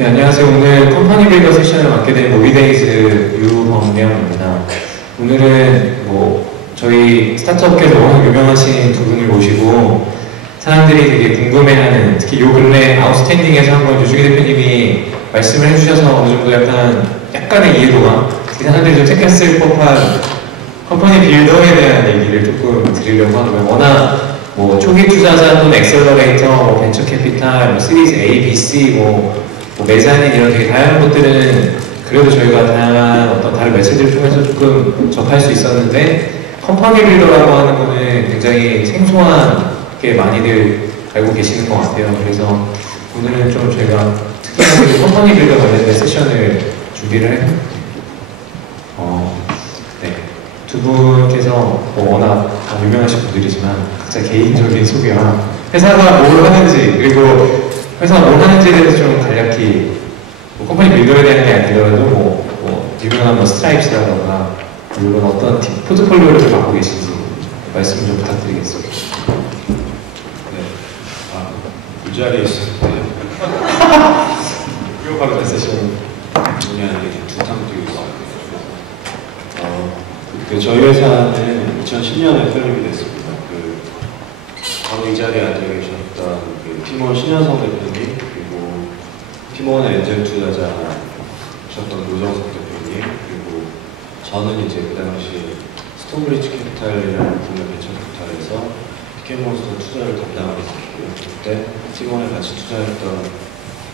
네, 안녕하세요. 오늘 컴퍼니 빌더 세션을 맡게 된 모비데이즈 유범명입니다. 오늘은 저희 스타트업계에서 워낙 유명하신 두 분을 모시고 사람들이 되게 궁금해하는, 특히 요 근래 아웃스탠딩에서 한번 유중희 대표님이 말씀을 해주셔서 어느 정도 약간의 이해도가 사람들이 좀 챙겼을 법한 컴퍼니 빌더에 대한 얘기를 조금 드리려고 하고요. 워낙 초기 투자자 또는 엑셀러레이터, 벤처 캐피탈, 시리즈 A, B, C, 메자닌 이런 되게 다양한 것들은 그래도 저희가 다양한 다른 매체들을 통해서 조금 접할 수 있었는데 컴퍼니 빌더라고 하는 거는 굉장히 생소하게 많이들 알고 계시는 것 같아요. 그래서 오늘은 좀 저희가 특히나 컴퍼니 빌더 관련된 세션을 준비를 했거든요. 네. 두 분께서 워낙 유명하신 분들이지만 각자 개인적인 소개와 회사가 뭘 하는지, 그리고 회사가 뭘 하는지에 대해서 좀 간략히 컴퍼니 빌더에 대한 게 아니더라도 유명한 스트라이프스라던가 이런 어떤 포트폴리오를 갖고 계신지 말씀 좀 부탁드리겠습니다. 네, 이 자리에 있을 때 이거 바로 메시지는 분야에 두탕 뛰고 있어요. 저희 회사는 2010년에 설립이 됐습니다. 바로 이 자리에 앉아 계셨던 팀원 신현성 대표님, 그리고 팀원의 엔젤 투자자셨던 노정석 대표님, 그리고 저는 이제 그 당시 스톤브리지 캐피탈이라는 국내 벤처 캐피탈에서 티켓몬스터 투자를 담당하고 있었고요. 그때 팀원에 같이 투자했던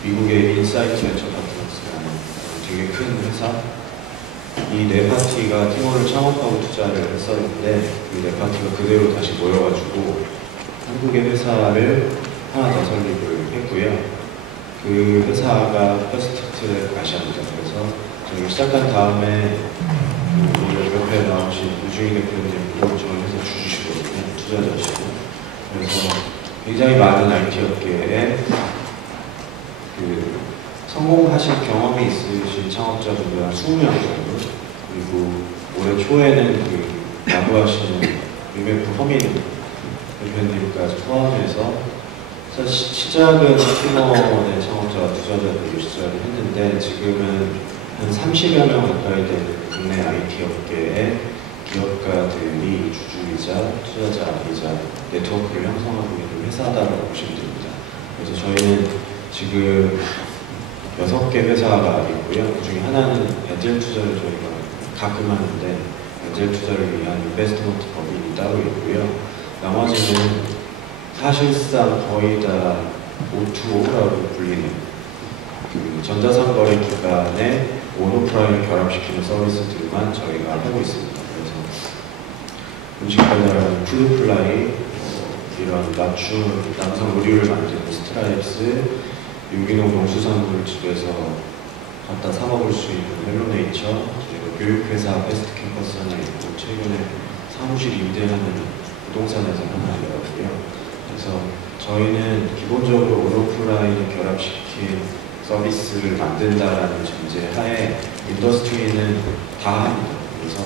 미국의 인사이트 벤처 파트너스라는 되게 큰 회사, 이 네 파티가 팀원을 창업하고 투자를 했었는데 이 네 파티가 그대로 다시 모여가지고 한국의 회사를 하나 더 설립을 했고요. 그 회사가 퍼스트트랙 아시아입니다. 그래서 저희가 시작한 다음에 옆에 나오신 유중희 대표님도 저희 회사 주주시거든요. 투자자시고. 그래서 굉장히 많은 IT 업계에 성공하신 경험이 있으신 창업자분들 한 20명 정도, 그리고 올해 초에는 야구하시는 유메프 허민 대표님까지 포함해서 사실 시작은 팀원의 창업자와 투자자들이 시작을 했는데 지금은 한 30여 명 가까이 되는 국내 IT 업계의 기업가들이 주주이자 투자자이자 네트워크를 형성하고 있는 회사다라고 보시면 됩니다. 그래서 저희는 지금 6개 회사가 있고요. 그 중에 하나는 엔젤 투자를 저희가 가끔 하는데 엔젤 투자를 위한 인베스트먼트 법인이 따로 있고요. 나머지는 사실상 거의 다 O2O라고 불리는 전자상거래 기반의 온오프라인을 결합시키는 서비스들만 저희가 하고 있습니다. 그래서 음식 배달하는 푸드플라이, 이런 맞춤 남성 의류를 만드는 스트라이프스, 유기농 농수산물집에서 갖다 사 먹을 수 있는 헬로네이처, 그리고 교육회사 베스트 캠퍼스 하나 있고 최근에 사무실 임대하는 부동산에서 하나 있고요. 그래서 저희는 기본적으로 온오프라인을 결합시킨 서비스를 만든다라는 전제 하에 인더스트리는 다 합니다. 그래서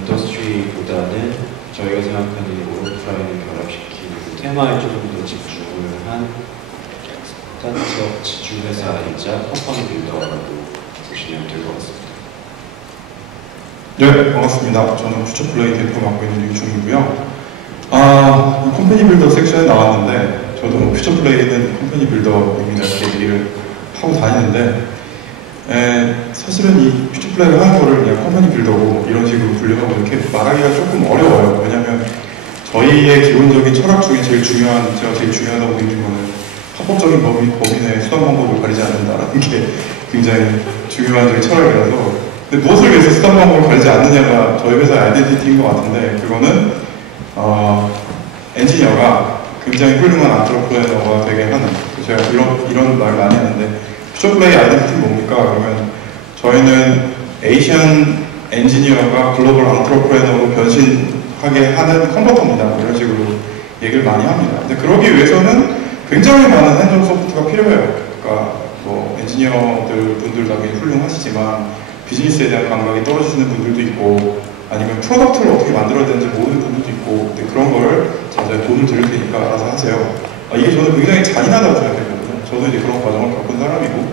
인더스트리보다는 저희가 생각하는 온오프라인을 결합시키는 테마에 조금 더 집중을 한 스타트업 지주회사이자 컴퍼니 빌더라고 보시면 될 것 같습니다. 네, 반갑습니다. 저는 퓨처플레이 대표 맡고 있는 유중이고요. 컴퍼니 빌더 섹션에 나왔는데 저도 퓨처플레이는 컴퍼니 빌더입니다. 이렇게 얘기를 하고 다니는데 사실은 이 퓨처플레이가 하는 거를 그냥 컴퍼니 빌더고 이런 식으로 분류하고 이렇게 말하기가 조금 어려워요. 왜냐하면 저희의 기본적인 철학 중에 제가 제일 중요하다고 느끼는 거는 합법적인 법인의 수단 방법을 가리지 않는다라는 게 굉장히 중요한 저희 철학이라서, 근데 무엇을 위해서 수단 방법을 가리지 않느냐가 저희 회사의 아이덴티티인 것 같은데, 그거는 엔지니어가 굉장히 훌륭한 안트로프레너가 되게 하는, 제가 이런 말 많이 하는데 퓨처플레이 아이덴티티는 뭡니까? 그러면 저희는 에이시안 엔지니어가 글로벌 안트로프레너로 변신하게 하는 컨버터입니다. 이런 식으로 얘기를 많이 합니다. 근데 그러기 위해서는 굉장히 많은 핸드온 소프트가 필요해요. 그러니까 엔지니어들 분들 다 굉장히 훌륭하시지만 비즈니스에 대한 감각이 떨어지시는 분들도 있고, 아니면 프로덕트를 어떻게 만들어야 되는지 모르는 분들도 있고, 근데 그런 거를 제가 돈을 드릴 테니까 알아서 하세요. 이게 저는 굉장히 잔인하다고 생각했거든요. 저도 이제 그런 과정을 겪은 사람이고,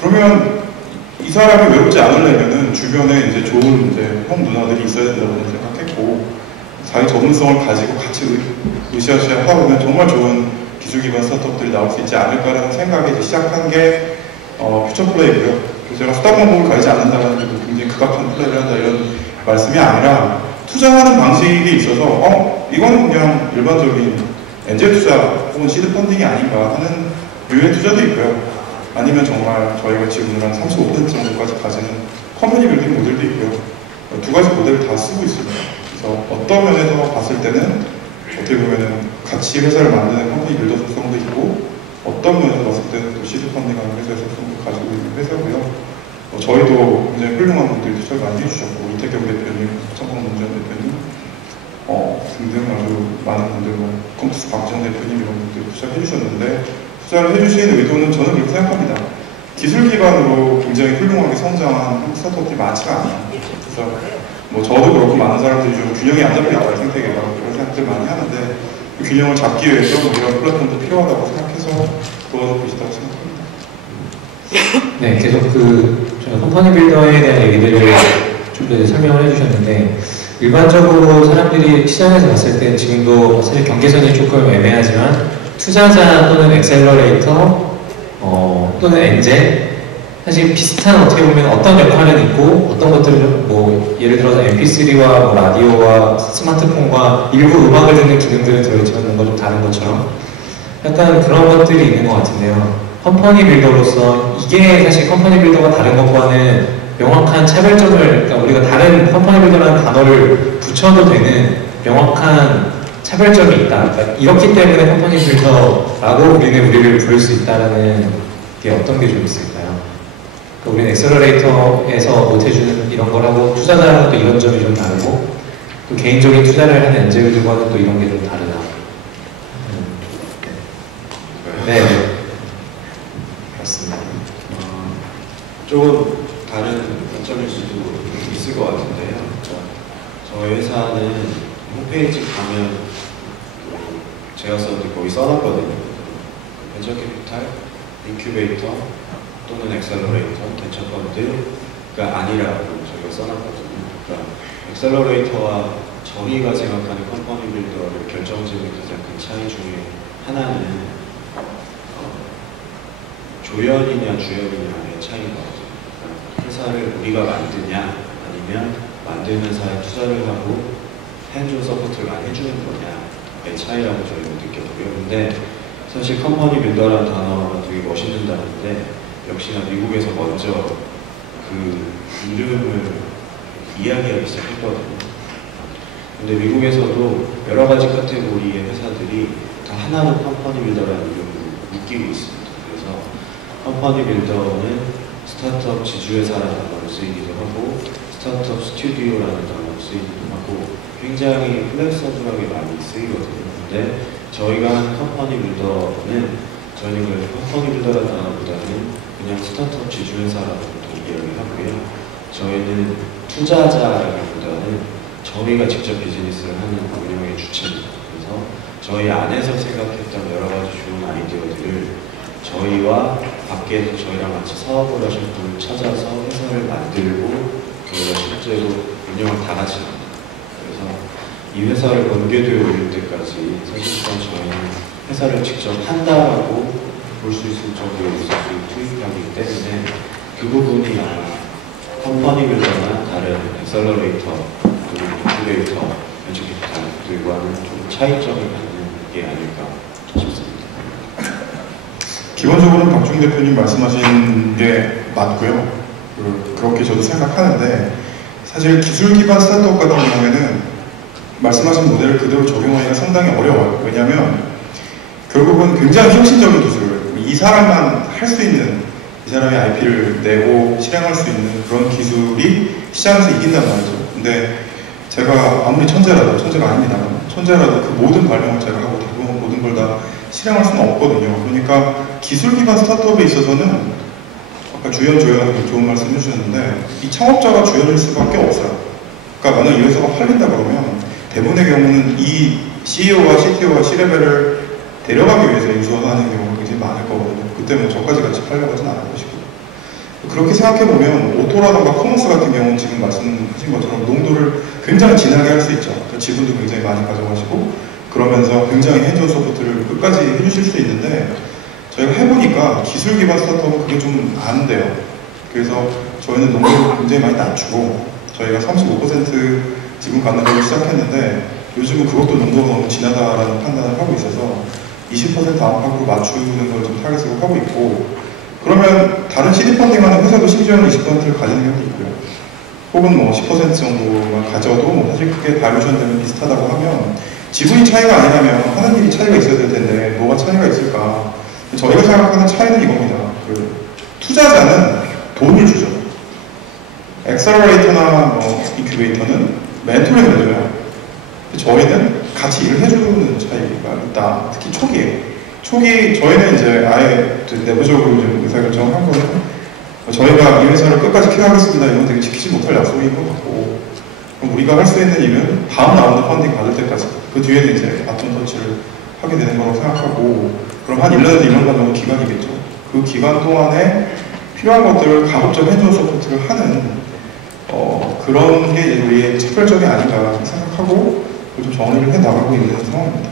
그러면 이 사람이 외롭지 않으려면은 주변에 이제 좋은 이제 형 누나들이 있어야 된다고 생각했고, 자기 전문성을 가지고 같이 으쌰으쌰 하면 정말 좋은 기술 기반 스타트업들이 나올 수 있지 않을까라는 생각에 이제 시작한 게 퓨처플레이고요. 그래서 제가 수단 방법을 가리지 않는다는 게 굉장히 극악한 플레이를 한다 이런 말씀이 아니라, 투자하는 방식이 있어서 이거는 그냥 일반적인 엔젤 투자 혹은 시드 펀딩이 아닌가 하는 류의 투자도 있고요. 아니면 정말 저희가 지금 한 35% 정도까지 가지는 컴퍼니 빌딩 모델도 있고요. 두 가지 모델을 다 쓰고 있습니다. 그래서 어떤 면에서 봤을 때는 어떻게 보면은 같이 회사를 만드는 컴퍼니 빌더 속성도 있고, 어떤 면에서 봤을 때는 또 시드 펀딩하는 회사의 속성도 가지고 있는 회사고요. 저희도 굉장히 훌륭한 분들이 투자를 많이 해주셨고, 이태경 대표님, 청광문전 대표님 등등 아주 많은 분들, 컴투스 박정 대표님 이런 분들이 투자를 해주셨는데, 투자를 해주신 의도는 저는 그렇게 생각합니다. 기술 기반으로 굉장히 훌륭하게 성장한 한국 스타트업들이 많지가 않아요. 그래서 저도 그렇고 많은 사람들이 좀 균형이 안 잡혀있다 생태계라고 그런 생각들 많이 하는데, 그 균형을 잡기 위해서 이런 플랫폼도 필요하다고 생각해서 도와주고 있다고 생각합니다. 네, 계속 저희가 컴퍼니 빌더에 대한 얘기들을 좀 더 설명을 해주셨는데, 일반적으로 사람들이 시장에서 봤을 때 지금도 사실 경계선이 조금 애매하지만 투자자 또는 엑셀러레이터 또는 엔젤, 사실 비슷한 어떻게 보면 어떤 역할은 있고 어떤 것들은 예를 들어서 MP3와 라디오와 스마트폰과 일부 음악을 듣는 기능들을 들어있지만 뭔가 좀 다른 것처럼 약간 그런 것들이 있는 것 같은데요. 컴퍼니 빌더로서 이게 사실 컴퍼니 빌더가 다른 것과는 명확한 차별점을, 그러니까 우리가 다른 컴퍼니 빌더라는 단어를 붙여도 되는 명확한 차별점이 있다. 그러니까 이렇기 때문에 컴퍼니 빌더라고 우리를 부를 수 있다는 게 어떤 게 좀 있을까요? 그러니까 우리는 엑셀러레이터에서 못해주는 이런 걸 하고, 투자자랑은 또 이런 점이 좀 다르고, 또 개인적인 투자를 하는 엔젤들과는 또 이런 게 좀 다르다. 네. 그렇습니다. 조금 다른 관점일 수도 있을 것 같은데요. 저희 회사는 홈페이지 가면 제가 썼는데 거기 써놨거든요. 벤처캐피탈, 인큐베이터 또는 엑셀러레이터, 벤처펀드가 아니라고 저희가 써놨거든요. 그러니까 엑셀러레이터와 저희가 생각하는 컴퍼니 빌더를 결정짓는 가장 큰 차이 중에 하나는 조연이냐 주연이냐의 차이인 것 같아요. 그러니까 회사를 우리가 만드냐 아니면 만드는 회사에 투자를 하고 핸즈 서포트를 많이 해주는 거냐의 차이라고 저희는 느꼈고요. 근데 사실 컴퍼니 빌더라는 단어가 되게 멋있는 단어인데, 역시나 미국에서 먼저 그 이름을 이야기하기 시작했거든요. 근데 미국에서도 여러 가지 카테고리의 회사들이 다 하나는 컴퍼니 빌더라는 이름으로 묶이고 있습니다. 그래서 컴퍼니 빌더는 스타트업 지주회사라는 단어를 쓰이기도 하고, 스타트업 스튜디오라는 단어를 쓰이기도 하고, 굉장히 플렉서블하게 많이 쓰이거든요. 근데 저희가 한 컴퍼니 빌더는, 저희는 그 컴퍼니 빌더라는 단어보다는 그냥 스타트업 지주회사라고 이야기를 하고요. 저희는 투자자라기보다는 저희가 직접 비즈니스를 하는 운영의 주체입니다. 그래서 저희 안에서 생각했던 여러 가지 좋은 아이디어들을 저희와 밖에서 저희랑 같이 사업을 하실 분을 찾아서 회사를 만들고, 저희가 실제로 운영을 다 같이 합니다. 그래서 이 회사를 번개도에 올릴 때까지 사실상 저희는 회사를 직접 한다라고 볼 수 있을 정도의 리소스를 투입하기 때문에 그 부분이 아마 컴퍼니 빌더나 다른 엑셀러레이터 또는 인큐베이터, 벤처캐피탈들과는 좀 차이점을 갖는 게 아닐까 싶습니다. 기본적으로는 박중 대표님 말씀하신 게 맞고요. 그렇게 저도 생각하는데, 사실 기술 기반 스타트업 같은 경우에는 말씀하신 모델을 그대로 적용하기가 상당히 어려워요. 왜냐하면 결국은 굉장히 혁신적인 기술을 이 사람만 할 수 있는, 이 사람이 IP를 내고 실행할 수 있는 그런 기술이 시장에서 이긴단 말이죠. 근데 제가 아무리 천재가 아닙니다만, 천재라도 그 모든 발명을 제가 하고 대부분 모든 걸 다 실행할 수는 없거든요. 그러니까 기술 기반 스타트업에 있어서는 아까 조연하고 좋은 말씀 해주셨는데, 이 창업자가 주연일 수밖에 없어요. 그러니까 만약 이 회사가 팔린다 그러면 대부분의 경우는 이 CEO와 CTO와 C레벨을 데려가기 위해서 인수하는 경우가 굉장히 많을 거거든요. 그때 저까지 같이 팔려고 하진 않을 것이고. 그렇게 생각해보면 오토라던가 커머스 같은 경우는 지금 말씀하신 것처럼 농도를 굉장히 진하게 할 수 있죠. 지분도 굉장히 많이 가져가시고 그러면서 굉장히 핸즈온 서포트를 끝까지 해주실 수 있는데 저희가 해보니까 기술 기반 스타트업은 그게 좀 안 돼요. 그래서 저희는 농도를 굉장히 많이 낮추고 저희가 35% 지분 갖는 걸로 시작했는데 요즘은 그것도 농도가 너무 진하다라는 판단을 하고 있어서 20% 안팎으로 맞추는 걸 좀 타겟으로 하고 있고 그러면 다른 CD 펀딩하는 회사도 심지어는 20%를 가지는 경우도 있고요. 혹은 뭐 10% 정도만 가져도 뭐 사실 그게 발루션 되면 비슷하다고 하면 지분이 차이가 아니라면 하는 일이 차이가 있어야 될 텐데 뭐가 차이가 있을까? 저희가 생각하는 차이는 이겁니다. 투자자는 돈을 주죠. 엑셀러레이터나 뭐 인큐베이터는 멘토링을 해줘요. 저희는 같이 일을 해주는 차이가 있다. 특히 초기에. 저희는 이제 아예 내부적으로 좀 의사결정을 한 거는 저희가 이 회사를 끝까지 케어하겠습니다. 이건 되게 지키지 못할 약속인 것 같고 그럼 우리가 할 수 있는 일은 다음 라운드 펀딩 받을 때까지 그 뒤에는 이제 바톤 터치를 하게 되는 거라고 생각하고 그럼 한 1년에서 2년간 정도 기간이겠죠. 그 기간 동안에 필요한 것들을 가급적 핸즈온 서포트를 하는 그런 게 이제 우리의 특별적이 아닌가 생각하고 좀 정리를 해 나가고 있는 상황입니다.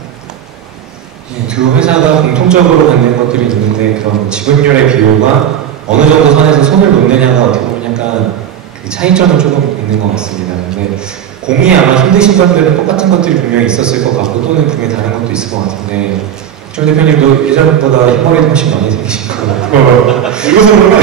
네, 두 회사가 공통적으로 갖는 것들이 있는데 그런 지분율의 비율과 어느 정도 선에서 손을 놓느냐가 어떻게 보면 약간 그 차이점은 조금 있는 것 같습니다. 근데 공이 아마 힘드신 분들은 똑같은 것들이 분명히 있었을 것 같고 또는 분명히 다른 것도 있을 것 같은데 정 대표님도 예전보다 흰머리도 훨씬 많이 생기신 거 같고 이것은 그러면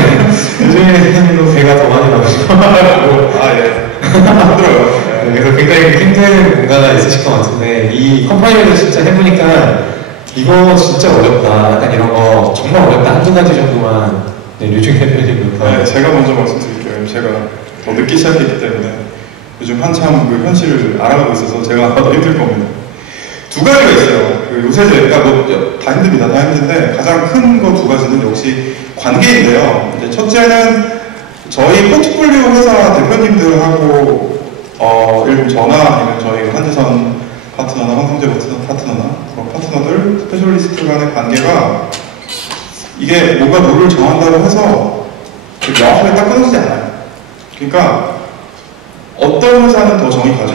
요즘에 대표님도 배가 더 많이 나오시고 예. 힘들어요. 그래서 굉장히 힘든 뭔가가 있으실 것 같은데 이 컴파니를 진짜 해보니까 이거 진짜 어렵다 약간 이런 거 정말 어렵다 한두 가지 정도만 류중 대표님부터 네, 제가 먼저 말씀드릴게요. 제가 더 늦게 시작했기 때문에 요즘 한참 그 현실을 알아가고 있어서 제가 아마 더 힘들 겁니다. 두 가지가 있어요. 요새 제가 다 힘듭니다. 다 힘든데 가장 큰 거 두 가지는 역시 관계인데요. 이제 첫째는 저희 포트폴리오 회사 대표님들하고 일본 저나 아니면 저희 한지선 파트너나 황성재 파트너나 그런 파트너들 스페셜리스트 간의 관계가 이게 뭔가 룰을 정한다고 해서 명확하게 딱 끊어지지 않아요. 그러니까 어떤 회사는 더 정이 가죠.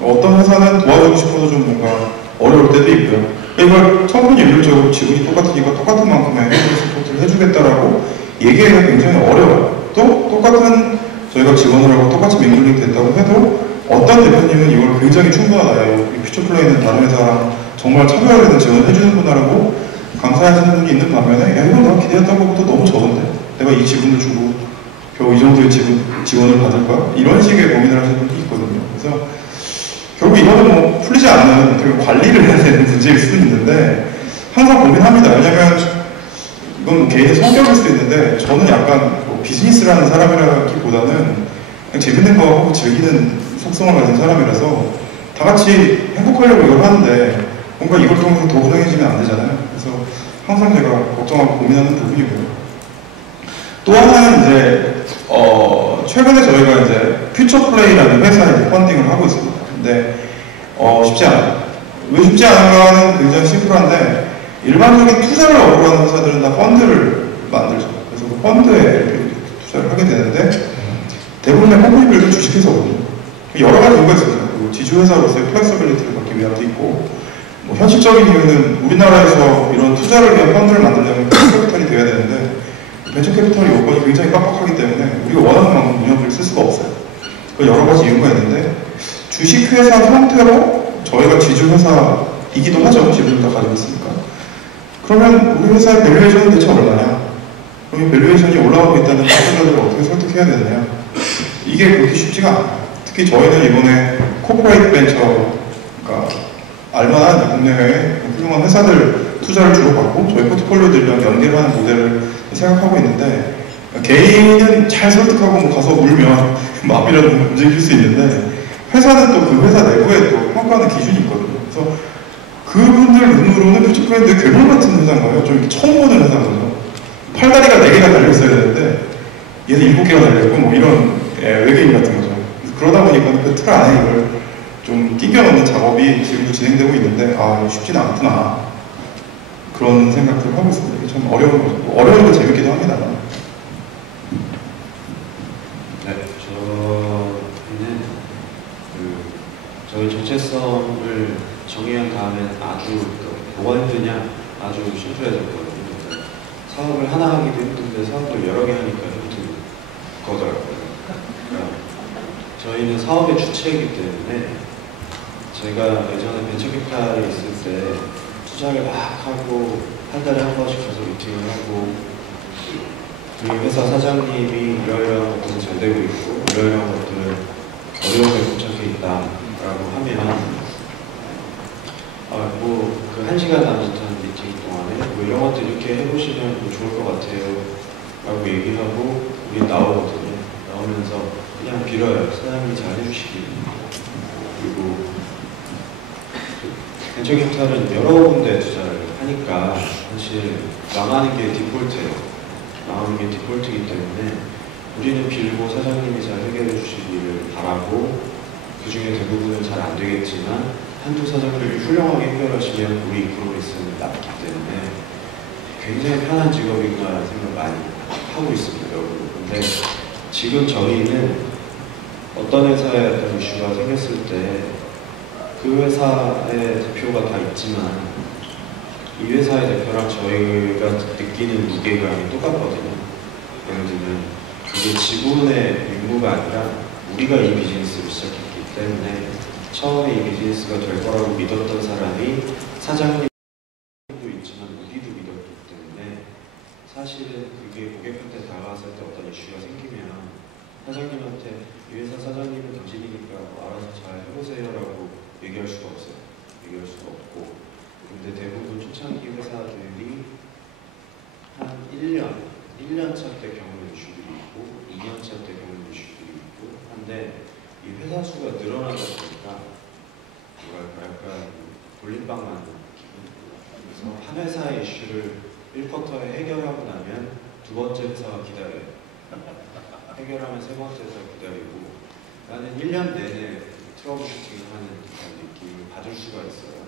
어떤 회사는 도와주고 싶어도 좀 뭔가 어려울 때도 있고요. 이걸 성분이 일률적으로 지분이 똑같으니까 똑같은 만큼의 핸즈 서포트를 해주겠다라고 얘기하기가 굉장히 어려워요. 또 똑같은 저희가 지원을 하고 똑같이 맹글링 된다고 해도 어떤 대표님은 이걸 굉장히 충분하다. 이 퓨처플레이는 다른 회사랑 정말 차별화되는 지원을 해주는구나라고 감사하시는 분이 있는 반면에 야 이건 내가 기대했던 것보다 너무 적은데 내가 이 지분을 주고 겨우 이 정도의 지원을 받을 거야? 이런 식의 고민을 하시는 분이 있거든요. 그래서 결국 이거는 뭐 풀리지 않는 되게 관리를 해야 되는 문제일 수도 있는데 항상 고민합니다. 왜냐면 이건 개인의 성격일 수도 있는데 저는 약간 뭐 비즈니스를 하는 사람이라기보다는 그냥 재밌는 거 하고 즐기는 속성을 가진 사람이라서 다 같이 행복하려고 이걸 하는데 뭔가 이걸 통해서 더 분명해지면 안 되잖아요. 그래서 항상 제가 걱정하고 고민하는 부분이고요. 또 하나는 이제 최근에 저희가 이제 퓨처플레이라는 회사에 펀딩을 하고 있습니다. 근데 쉽지 않아요. 왜 쉽지 않은가는 굉장히 심플한데 일반적인 투자를 어려워하는 회사들은 다 펀드를 만들죠. 그래서 그 펀드에 투자를 하게 되는데 대부분의 컴퍼니들도 주식회사거든요. 여러 가지 이유가 있습니다. 지주회사로서의 플렉서빌리티를 받기 위함도 있고 뭐 현실적인 이유는 우리나라에서 이런 투자를 위한 펀드를 만들려면 벤처 캐피탈이 돼야 되는데 벤처 캐피탈 요건이 굉장히 빡빡하기 때문에 우리가 원하는 만큼 운영비를 쓸 수가 없어요. 여러 가지 이유가 있는데 주식회사 형태로 저희가 지주회사이기도 하죠. 지분을 다 가지고 있으니까. 그러면 우리 회사의 밸류에이션은 대체 얼마냐? 그럼 이 밸류에이션이 올라가고 있다는 투자자들을 어떻게 설득해야 되느냐? 이게 그렇게 쉽지가 않아요. 특히 저희는 이번에 코퍼레이트 벤처가 알만한 국내외 훌륭한 회사들 투자를 주로 받고 저희 포트폴리오들이랑 연계하는 모델을 생각하고 있는데 개인은 잘 설득하고 뭐 가서 물면 마음이라도 움직일 수 있는데 회사는 또 그 회사 내부에 또 평가하는 기준이 있거든요. 그래서 그분들 눈으로는 퓨처플레이인데 괴물 같은 회사인 거예요. 좀 처음 보는 회사인 거죠. 팔다리가 4개가 달려있어야 되는데 얘는 7개가 달려있고 뭐 이런 외계인 같은 거죠. 그러다 보니까 그 틀 안에 이걸 좀 끼겨 넣는 작업이 지금도 진행되고 있는데 아 쉽지는 않구나 그런 생각들을 하고 있습니다. 이게 참 어려운 거죠. 어려운 거 재밌기도 합니다. 저희는 사업의 주체이기 때문에 제가 예전에 벤처캐피탈에 있을 때 투자를 막 하고 한 달에 한 번씩 가서 미팅을 하고 우리 회사 사장님이 이러이러한 것들은 잘 되고 있고 이러이러한 것들은 어려움에 봉착해 있다라고 하면 그 1시간 남짓한 미팅 동안에 뭐 이런 것들 이렇게 해보시면 뭐 좋을 것 같아요 라고 얘기하고 우리 나오거든요. 나오면서 그냥 빌어요. 사장님이 잘 해주시길. 그리고 벤처캐피탈은 여러 군데 투자를 하니까 사실 망하는 게 디폴트예요. 망하는 게 디폴트이기 때문에 우리는 빌고 사장님이 잘 해결해 주시기를 바라고 그 중에 대부분은 잘 안 되겠지만 한두 사장님이 훌륭하게 해결하시면 우리 프로그레스는 낮기 때문에 굉장히 편한 직업이구나 생각 많이 하고 있습니다, 여러분. 근데 지금 저희는 어떤 회사에 어떤 이슈가 생겼을 때 그 회사의 대표가 다 있지만 이 회사의 대표랑 저희가 느끼는 무게감이 똑같거든요. 예를 들면 그게 지분의 임무가 아니라 우리가 이 비즈니스를 시작했기 때문에 처음에 이 비즈니스가 될 거라고 믿었던 사람이 사장님도 있지만 우리도 믿었기 때문에 사실은 그게 고객한테 다가갔을 때 어떤 이슈가 생기면 사장님한테 이 회사 사장님은 당신이니까 알아서 잘 해보세요 라고 얘기할 수가 없어요. 얘기할 수가 없고 근데 대부분 초창기 회사들이 한 1년 차 때 겪는 이슈들이 있고 2년 차 때 겪는 이슈들이 있고 한데 이 회사 수가 늘어나다 보니까 뭐랄까 약간 돌림방 맞는 기분. 그래서 한 회사의 이슈를 1쿼터에 해결하고 나면 두 번째 회사가 기다려요. 해결하면 세 번째 회사가 기다리고 나는 1년 내내 트러블 슈팅을 하는 느낌을 받을 수가 있어요.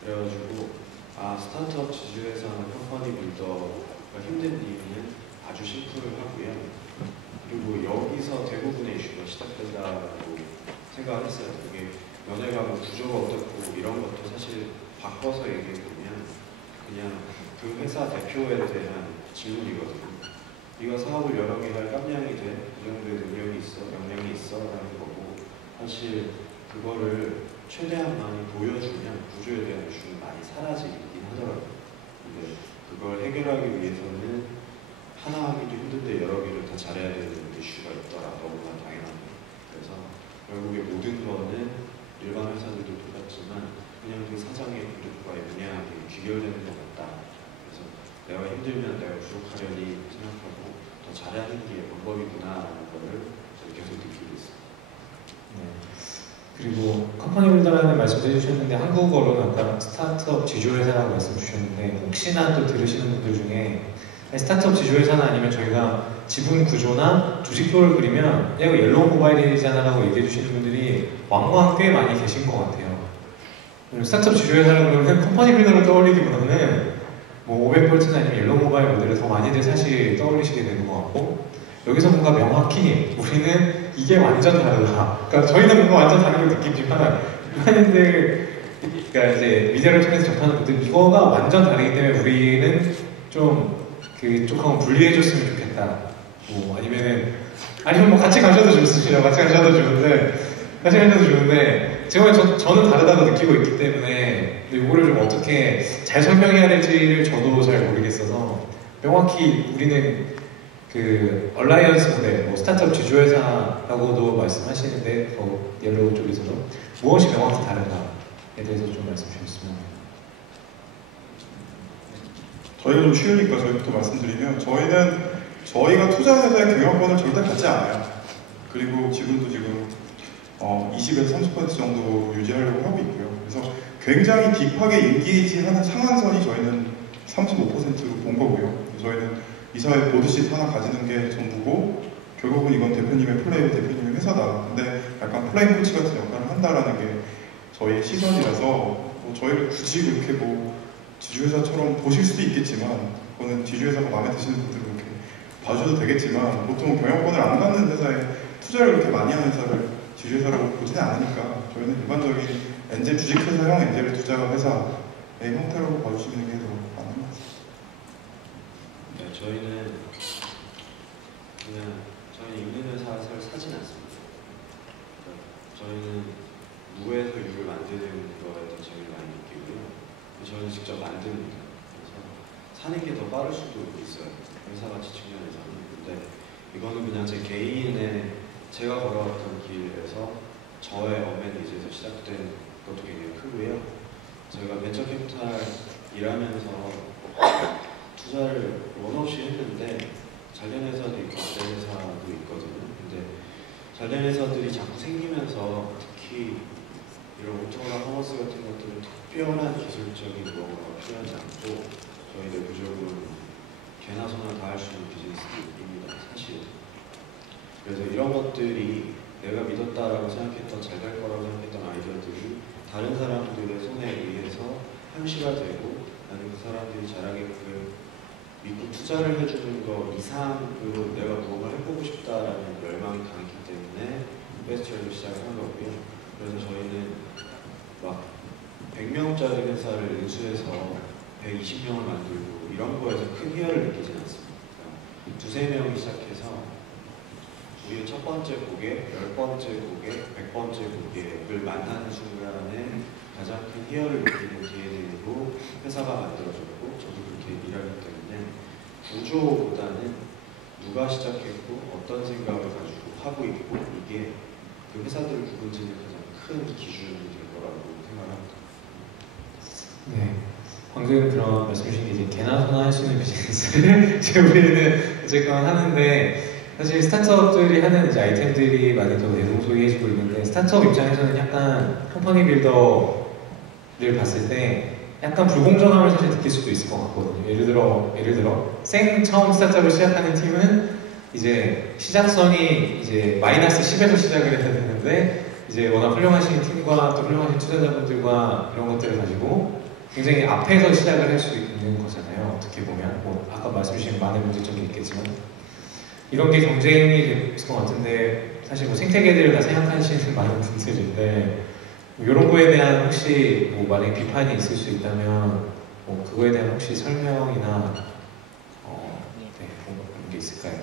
그래가지고 스타트업 지주회사나 컴퍼니 빌더가 힘든 이유는 아주 심플을 하고요. 그리고 여기서 대부분의 이슈가 시작된다고 생각을 했어요. 그게 연예가고 구조가 어떻고 이런 것도 사실 바꿔서 얘기해보면 그냥 그 회사 대표에 대한 질문이거든요. 네가 사업을 여러 개 할 깜냥이 돼? 이 정도의 능력이 있어? 역량이 있어? 라는 거고 사실 그거를 최대한 많이 보여주면 구조에 대한 이슈는 많이 사라지긴 하더라고요. 근데 그걸 해결하기 위해서는 하나 하기도 힘든데 여러 개를 다 잘해야 되는 이슈가 있더라. 너무나 당연합니다. 그래서 결국에 모든 거는 일반 회사들도 똑같지만 그냥 그 사장의 부족과 영향이 귀결되는 것 같다. 그래서 내가 힘들면 내가 부족하려니 생각하고 더 잘하는 게 방법이구나라는 거를 계속 느끼고 있습니다. 네. 그리고 컴퍼니 빌더라는 말씀도 해주셨는데 한국어로는 아까 스타트업 지주회사라고 말씀 주셨는데 혹시나 또 들으시는 분들 중에 스타트업 지주회사는 아니면 저희가 지분 구조나 주식표를 그리면 이거 옐로우 모바일이잖아 라고 얘기해 주시는 분들이 왕왕 꽤 많이 계신 것 같아요. 스타트업 지주회사라고 그러면 컴퍼니 빌더를 떠올리기보다는 뭐 500볼트나 아니면 옐로우 모바일 모델을 더 많이들 사실 떠올리시게 되는 것 같고 여기서 뭔가 명확히 우리는 이게 완전 다르다. 그러니까 저희는 뭔가 완전 다른 걸 느끼지만 일반인들, 그러니까 이제 미디어를 통해서 접하는 분들 이거가 완전 다르기 때문에 우리는 좀 그쪽하고 분리해줬으면 좋겠다. 뭐 아니면 뭐 같이 가셔도 좋습니다. 같이 가셔도 좋은데 저는 다르다고 느끼고 있기 때문에 이거를 좀 어떻게 잘 설명해야 될지를 저도 잘 모르겠어서 명확히 우리는 그 얼라이언스 모델, 뭐 스타트업 지주회사라고도 말씀하시는데 옐로우 쪽에서도 무엇이 명확히 다른가에 대해서 좀 말씀 주셨으면. 저희가 좀 쉬우니까 저희부터 말씀드리면 저희가 투자회사의 경영권을 절대 갖지 않아요. 그리고 지금도 20에서 30% 정도 유지하려고 하고 있고요. 그래서 굉장히 딥하게 인게이지하는 상한선이 저희는 35%로 본 거고요. 저희는 이사회 보드십 하나 가지는 게 전부고 결국은 이건 대표님의 플레이고 대표님의 회사다. 근데 약간 플레이 코치 같은 역할을 한다라는 게 저희의 시선이라서 저희를 굳이 그렇게 지주회사처럼 보실 수도 있겠지만 그거는 지주회사가 마음에 드시는 분들은 그렇게 봐주셔도 되겠지만 보통 경영권을 안 갖는 회사에 투자를 그렇게 많이 하는 회사를 지주회사라고 보지는 않으니까 저희는 일반적인 엔젤 주식회사형 엔젤 투자 회사의 형태로 봐주시는 게 더 맞는 것 같습니다. 네, 저희는 있는 회사를 사진 않습니다. 하는 게 더 빠를 수도 있어요. 회사 가치 측면에서는. 근데 이거는 그냥 제 개인의 제가 걸어왔던 길에서 저의 어메니즈에서 시작된 것도 굉장히 크고요. 저희가 벤처 캐피탈 일하면서 투자를 원 없이 했는데 잘된 회사도 있고 안 된 회사도 있거든요. 근데 잘된 회사들이 자꾸 생기면서 특히 이런 오토나 커머스 같은 것들은 특별한 기술적인 무언가가 필요하지 않고 저희 내부적으로 개나 소나 다 할 수 있는 비즈니스입니다. 사실. 그래서 이런 것들이 내가 믿었다라고 생각했던 잘 될 거라고 생각했던 아이디어들이 다른 사람들의 손에 의해서 현실화 되고 아니면 그 사람들이 잘하게끔 믿고 투자를 해주는 거 이상으로 내가 무언가 해보고 싶다라는 열망이 강했기 때문에 베스트를 시작을 한 거고요. 그래서 저희는 막 100명짜리 회사를 인수해서 120명을 만들고 이런 거에서 큰 희열을 느끼진 않습니다. 두세 명이 시작해서 우리의 첫 번째 고객, 10번째 고객, 100번째 고객을 만나는 순간에 가장 큰 희열을 느끼는 기회들로 회사가 만들어졌고 저도 그렇게 일하기 때문에 구조보다는 누가 시작했고 어떤 생각을 가지고 하고 있고 이게 그 회사들을 구분짓는 가장 큰 기준이 될 거라고 생각합니다. 네. 방금 그런 말씀하신 게 이제 개나 소나 할 수 있는 비즈니스를 이제 우리는 어쨌건 하는데 사실 스타트업들이 하는 이제 아이템들이 많이 더 대동소이해지고 있는데 스타트업 입장에서는 약간 컴퍼니 빌더를 봤을 때 약간 불공정함을 사실 느낄 수도 있을 것 같거든요. 예를 들어 처음 스타트업을 시작하는 팀은 이제 시작선이 이제 마이너스 10에서 시작을 해야 되는데 이제 워낙 훌륭하신 팀과 또 훌륭하신 투자자분들과 이런 것들을 가지고 굉장히 앞에서 시작을 할 수 있는 거잖아요. 어떻게 보면 뭐 아까 말씀주신 많은 문제점이 있겠지만 이런 게 경쟁이 있을 것 같은데 사실 뭐 생태계들을 다 생각하시는 많은 분들인데 뭐 이런 거에 대한 혹시 뭐 만약에 비판이 있을 수 있다면 뭐 그거에 대한 혹시 설명이나 네, 그런 게 있을까요?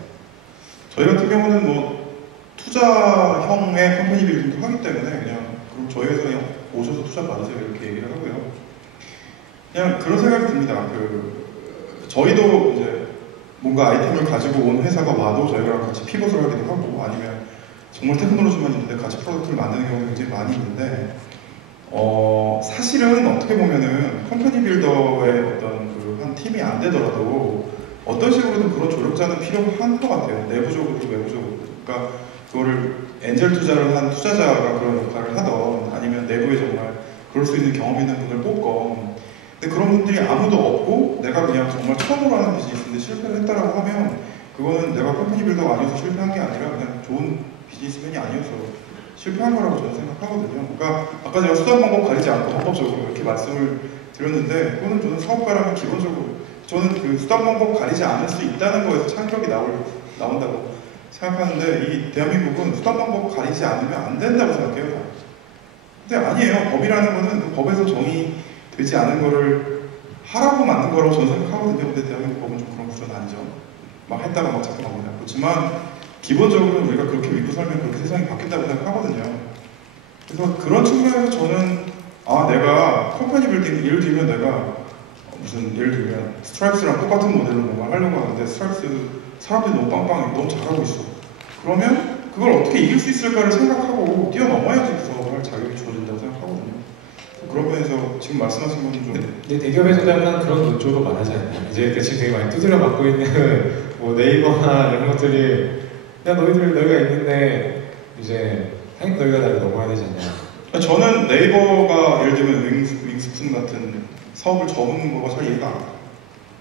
저희 같은 경우는 뭐 투자형의 컴퍼니 빌딩도 하기 때문에 그냥 그럼 저희 회사 그냥 오셔서 투자 받으세요 이렇게 얘기를 하고요. 그냥 그런 생각이 듭니다. 저희도 이제 뭔가 아이템을 가지고 온 회사가 와도 저희랑 같이 피벗을 하기도 하고 아니면 정말 테크놀로지만 있는데 같이 프로덕트를 만드는 경우가 굉장히 많이 있는데 사실은 어떻게 보면은 컴퍼니 빌더의 어떤 한 팀이 안 되더라도 어떤 식으로든 그런 조력자는 필요한 것 같아요. 내부적으로도 외부적으로도. 그러니까 그거를 엔젤 투자를 한 투자자가 그런 역할을 하던 아니면 내부에 정말 그럴 수 있는 경험 있는 분을 뽑건 근데 그런 분들이 아무도 없고 내가 그냥 정말 처음으로 하는 비즈니스인데 실패를 했다라고 하면 그거는 내가 컴퍼니 빌더가 아니어서 실패한 게 아니라 그냥 좋은 비즈니스맨이 아니어서 실패한 거라고 저는 생각하거든요. 그러니까 아까 제가 수단 방법 가리지 않고 헌법적으로 이렇게 말씀을 드렸는데 그거는 저는 사업가라면 기본적으로 저는 그 수단 방법 가리지 않을 수 있다는 거에서 창의력이 나온다고 생각하는데 이 대한민국은 수단 방법 가리지 않으면 안 된다고 생각해요. 근데 아니에요. 법이라는 거는 그 법에서 정의되지 않은 거를 하라고 만든 거라고 저는 생각하거든요. 근데 대한민국 법은 좀 그런 구조는 아니죠. 막 했다가 막 잡혀가고 그렇지만 기본적으로 우리가 그렇게 믿고 살면 그렇게 세상이 바뀐다고 생각하거든요. 그래서 그런 측면에서 저는 내가 컴퍼니 빌딩 예를 들면 내가 무슨 예를 들면 스트라이프스랑 똑같은 모델로 뭔가 하려고 하는데 스트라이프스 사람들이 너무 빵빵해 너무 잘하고 있어. 그러면 그걸 어떻게 이길 수 있을까를 생각하고 뛰어넘어야지 그 사업을 할 자격이 주어진다고 생각하거든요. 그런 면에서 지금 말씀하신 건 좀 근데 대기업에서도 약간 그런 논조가 많아지 않나요? 이제 지금 되게 많이 두드려 맞고 있는 뭐 네이버나 이런 것들이 야 너희가 있는데 이제 당연히 너희가 나를 넘어야 되지 않냐. 저는 네이버가 예를 들면 윙스푼 같은 사업을 접은 거가 잘 이해가 안 가요.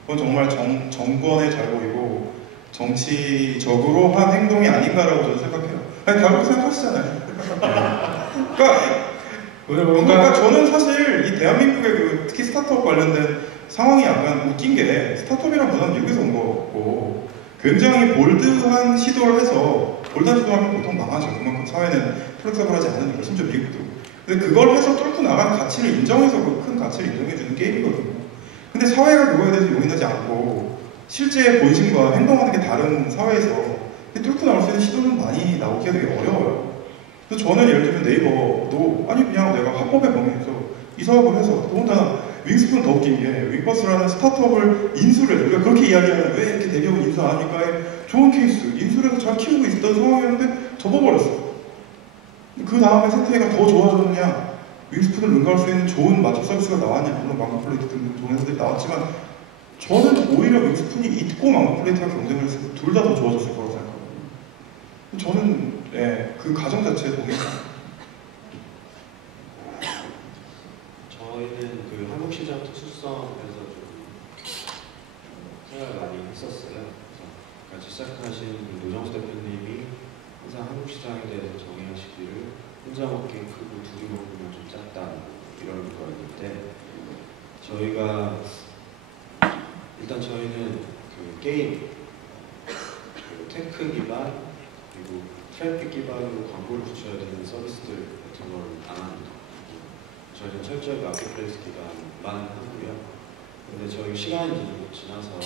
그건 정말 정권에 잘 보이고 정치적으로 한 행동이 아닌가라고 저는 생각해요. 아니 다르게 생각하시잖아요. 그러니까 저는 사실 이 대한민국의 특히 스타트업 관련된 상황이 약간 웃긴 게 스타트업이란 문화는 미국에서 온 거고 굉장히 볼드한 시도를 해서 볼드한 시도하면 보통 망하죠. 그만큼 사회는 플렉서블하지 않으니까 심지어 미국도. 근데 그걸 해서 뚫고 나가는 가치를 인정해서 그 큰 가치를 인정해주는 게임이거든요. 근데 사회가 그거에 대해서 용인하지 않고 실제 본심과 행동하는 게 다른 사회에서 뚫고 나올 수 있는 시도는 많이 나오기가 되게 어려워요. 그래서 저는 예를 들면 네이버도 아니 그냥 내가 합법의 범위에서 이 사업을 해서 더군다나 윙스푼은 더 웃긴 게 윙버스라는 스타트업을 인수를 해서 우리가 그렇게 이야기하는 왜 이렇게 대기업은 인수 안 합니까의 좋은 케이스 인수를 해서 잘 키우고 있었던 상황이었는데 접어버렸어. 그 다음에 생태계가 더 좋아졌느냐 윙스푼을 능가할 수 있는 좋은 마켓 서비스가 나왔냐 물론 망고플레이트 등 좋은 회사들이 나왔지만 저는 오히려 윙스푼이 있고 망고플레이트가 경쟁을 했을 때 둘 다 더 좋아졌을 거라고 생각하거든요. 저는 예, 그 가정 자체에 동의합니다. 저희는 그 한국 시장 특수성에서 좀 생각을 많이 했었어요. 그래서 같이 시작하신 그 노정수 대표님이 항상 한국 시장에 대해서 정의하시기를 혼자 먹기 크고 둘이 먹으면 좀 작다 이런 거였는데 저희가 일단 저희는 그 게임, 그 테크 기반 그리고 트래픽 기반으로 광고를 붙여야 되는 서비스들 같은 걸 안 합니다. 저희는 철저히 마켓플레이스 기반만 하고요. 근데 저희 시간이 지나서